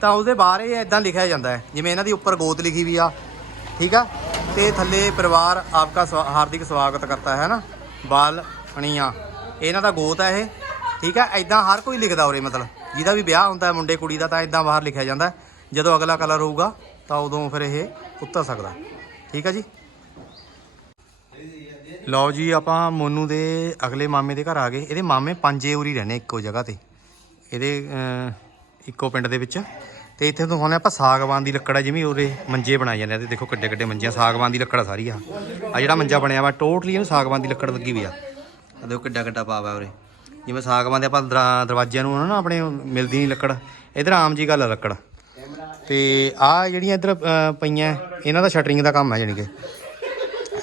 ਤਾਂ ਉਹਦੇ ਬਾਹਰ ਇਹ ਇਦਾਂ ਲਿਖਿਆ ਜਾਂਦਾ ਹੈ। ਜਿਵੇਂ ਇਹਨਾਂ ਦੀ ਉੱਪਰ ਗੋਤ ਲਿਖੀ ਵੀ ਆ, ਠੀਕ ਆ? ਤੇ ਥੱਲੇ ਪਰਿਵਾਰ ਆਪਕਾ ਹਾਰਦਿਕ ਸਵਾਗਤ ਕਰਤਾ ਹੈ ਨਾ ਬਾਲ ਅਣੀਆਂ ਇਹਨਾਂ ਦਾ ਗੋਤ ਹੈ ਇਹ। ਠੀਕ ਹੈ ਐਦਾਂ ਹਰ ਕੋਈ ਲਿਖਦਾ ਉਰੇ ਮਤਲਬ। ਜਿਹਦਾ ਵੀ ਵਿਆਹ ਹੁੰਦਾ ਹੈ ਮੁੰਡੇ ਕੁੜੀ ਦਾ ਤਾਂ ਐਦਾਂ ਬਾਹਰ ਲਿਖਿਆ ਜਾਂਦਾ ਜਦੋਂ ਅਗਲਾ ਕਲਰ ਹੋਊਗਾ ਤਾਂ ਉਦੋਂ ਫਿਰ ਇਹ ਉੱਤਰ ਸਕਦਾ। ਠੀਕ ਆ ਜੀ? ਲਓ ਜੀ, ਆਪਾਂ ਮੋਨੂ ਦੇ ਅਗਲੇ ਮਾਮੇ ਦੇ ਘਰ ਆ ਗਏ। ਇਹਦੇ ਮਾਮੇ ਪੰਜੇ ਉਰੀ ਰਹਿੰਦੇ ਇੱਕੋ ਜਗ੍ਹਾ ਤੇ। ਇਹਦੇ ਇੱਕੋ ਪਿੰਡ ਦੇ ਵਿੱਚ। ਤੇ ਇੱਥੇ ਦਿਖਾਉਂਦੇ ਆਪਾਂ ਸਾਗਵਾਨ ਦੀ ਲੱਕੜ ਆ, ਜਿਵੇਂ ਉਰੇ ਮੰਜੇ ਬਣਾਏ ਜਾਂਦੇ ਆ ਤੇ ਦੇਖੋ ਕਿੱਡੇ ਕਿੱਡੇ ਮੰਜੇ ਸਾਗਵਾਨ ਦੀ ਲੱਕੜ ਆ ਸਾਰੀ ਆ। ਆ ਜਿਹੜਾ ਮੰਜਾ ਬਣਿਆ ਵਾ ਟੋਟਲੀ ਇਹਨੂੰ ਸਾਗਵਾਨ ਦੀ ਲੱਕੜ ਲੱਗੀ ਵੀ ਆ। ਆ ਦੇਖੋ ਕਿੱਡਾ ਕਿੱਡਾ ਪਾਵਾ ਉਰੇ। ਜਿਵੇਂ ਸਾਗਵਾਨ ਦੇ ਆਪਾਂ ਦਰਾ- ਦਰਵਾਜ਼ਿਆਂ ਨੂੰ ਨਾ ਆਪਣੇ ਮਿਲਦੀ ਨਹੀਂ ਲੱਕੜ। ਇਧਰ ਆਮ ਜੀ ਗੱਲ ਆ ਲੱਕੜ। ਤੇ ਆ ਜਿਹੜੀਆਂ ਇਧਰ ਪਈਆਂ, ਇਹਨਾਂ ਦਾ ਸ਼ਟਰਿੰਗ ਦਾ ਕੰਮ ਹੈ ਜਾਣੀ ਕਿ।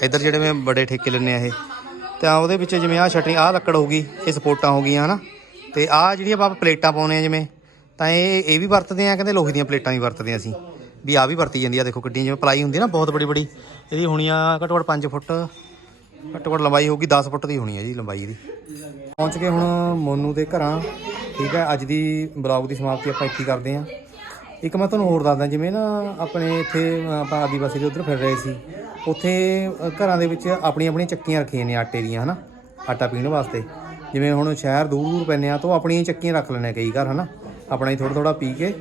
ਇੱਧਰ ਜਿਹੜੇ ਮੈਂ ਬੜੇ ਠੇਕੇ ਲੈਣੇ ਆ ਇਹ। ਤਾਂ ਉਹਦੇ ਵਿੱਚ ਜਿਵੇਂ ਆਹ ਸ਼ਟਰਿੰਗ ਆਹ ਲੱਕੜ ਹੋਊਗੀ, ਇਹ ਸਪੋਰਟਾਂ ਹੋ ਗਈਆਂ ਹਨਾ। ਤੇ ਆਹ ਜਿਹੜੀਆਂ ਆਪਾਂ ਪਲੇਟਾਂ ਪਾਉਨੇ ਆ ਜਿਵੇਂ, ਤਾਂ ਇਹ ਇਹ ਵੀ ਵਰਤਦੇ ਆ ਕਹਿੰਦੇ ਲੋਹੇ ਦੀਆਂ ਪਲੇਟਾਂ ਵੀ ਵਰਤਦੇ ਆ ਅਸੀਂ। ਵੀ ਆ ਵੀ ਵਰਤੀ ਜਾਂਦੀ ਆ ਦੇਖੋ ਕਿੱਡੀਆਂ ਜਿਵੇਂ ਪਲਾਈ ਹੁੰਦੀ ਨਾ, ਬਹੁਤ ਬੜੀ ਬੜੀ ਇਹਦੀ ਹੋਣੀ ਆ ਘੱਟੋ ਘੱਟ 5 ਫੁੱਟ। ਘੱਟੋ ਘੱਟ ਲੰਬਾਈ ਹੋਊਗੀ 10 ਫੁੱਟ ਦੀ ਹੋਣੀ ਹੈ ਜੀ ਲੰਬਾਈ ਇਹਦੀ। ਪਹੁੰਚ ਕੇ ਹੁਣ ਮੋਨੂ ਦੇ ਘਰਾਂ, ਠੀਕ ਹੈ? ਅੱਜ ਦੀ ਬਲੌਗ ਦੀ ਸਮਾਪਤੀ ਆਪਾਂ ਇੱਥੇ ਕਰਦੇ ਹਾਂ। ਇੱਕ ਮੈਂ ਤੁਹਾਨੂੰ ਹੋਰ ਦੱਸਦਾ, ਜਿਵੇਂ ਨਾ ਆਪਣੇ ਇੱਥੇ ਆਪਾਂ ਆਦੀਵਾਸੀ ਦੇ ਉੱਧਰ ਫਿਰ ਰਹੇ ਸੀ। ਉੱਥੇ ਘਰਾਂ ਦੇ ਵਿੱਚ ਆਪਣੀ ਆਪਣੀ ਚੱਕੀਆਂ ਰੱਖੀਆਂ ਨੇ ਆਟੇ ਦੀਆਂ, ਹਨਾ? ਆਟਾ ਪੀਣ ਵਾਸਤੇ। ਜਿਵੇਂ ਹੁਣ ਸ਼ਹਿਰ ਦੂਰ ਦੂਰ ਪੈਂਦੇ ਆ ਤਾਂ ਉਹ ਆਪਣੀਆਂ ਹੀ ਚੱਕੀਆਂ ਰੱਖ ਲੈਣੇ ਕਈ ਘਰ ਹਨਾ? ਆਪਣਾ ਹੀ ਥੋੜਾ ਥੋੜਾ ਪੀ ਕੇ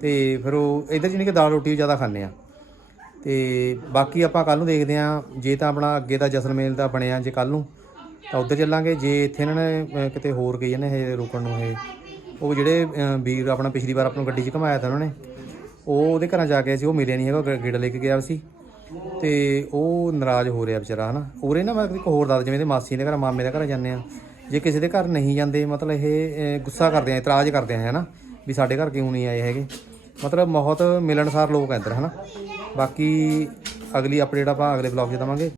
ਤੇ ਫਿਰ ਉਹ, ਇੱਧਰ ਜਿਹਨੇ ਕਿ ਦਾਲ ਰੋਟੀ ਜ਼ਿਆਦਾ ਖਾਂਦੇ ਆ ਤੇ ਬਾਕੀ ਆਪਾਂ ਕੱਲ ਨੂੰ ਦੇਖਦੇ ਆ ਜੇ ਤਾਂ ਆਪਣਾ ਅੱਗੇ ਦਾ ਜਸਲਮੇਲ ਦਾ ਬਣਿਆ ਜੇ ਕੱਲ ਨੂੰ, ਤਾਂ ਉੱਧਰ ਚੱਲਾਂਗੇ। ਜੇ ਇੱਥੇ ਇਹਨਾਂ ਨੇ ਕਿਤੇ ਹੋਰ ਗਈ ਨੇ ਹਜੇ ਰੋਕਣ ਨੂੰ ਇਹ, ਉਹ ਜਿਹੜੇ ਵੀਰ ਆਪਣਾ ਪਿਛਲੀ ਵਾਰ ਆਪਾਂ ਨੂੰ ਗੱਡੀ 'ਚ ਘਮਾਇਆ ਤਾਂ ਉਹਨਾਂ ਨੇ, ਉਹ ਉਹਦੇ ਘਰਾਂ ਜਾ ਕੇ ਸੀ, ਉਹ ਮਿਲਿਆ ਨਹੀਂ ਹੈਗਾ ਗੇੜਾ ਲੈ ਕੇ ਗਿਆ ਸੀ। ਤੇ ਉਹ ਨਾਰਾਜ਼ ਹੋ ਰਿਹਾ ਵਿਚਾਰਾ, ਹਨਾ। ਉਰੇ ਨਾ ਮੈਂ ਇੱਕ ਹੋਰ ਦੱਸ ਜਿਵੇਂ ਦੇ ਮਾਸੀ ਦੇ ਘਰ, ਮਾਮੇ ਦੇ ਘਰ ਜਾਂਦੇ ਆ ਜੇ ਕਿਸੇ ਦੇ ਘਰ ਨਹੀਂ ਜਾਂਦੇ, ਮਤਲਬ ਇਹ ਗੁੱਸਾ ਕਰਦੇ ਆ, ਇਤਰਾਜ਼ ਕਰਦੇ ਆ, ਹਨਾ, ਵੀ ਸਾਡੇ ਘਰ ਕਿਉਂ ਨਹੀਂ ਆਏ ਹੈਗੇ। ਮਤਲਬ ਬਹੁਤ ਮਿਲਣਸਾਰ ਲੋਕ ਆ ਇੱਧਰ, ਹਨਾ। ਬਾਕੀ ਅਗਲੀ ਅਪਡੇਟ ਆਪਾਂ ਅਗਲੇ ਬਲੌਗ 'ਚ ਦਵਾਂਗੇ।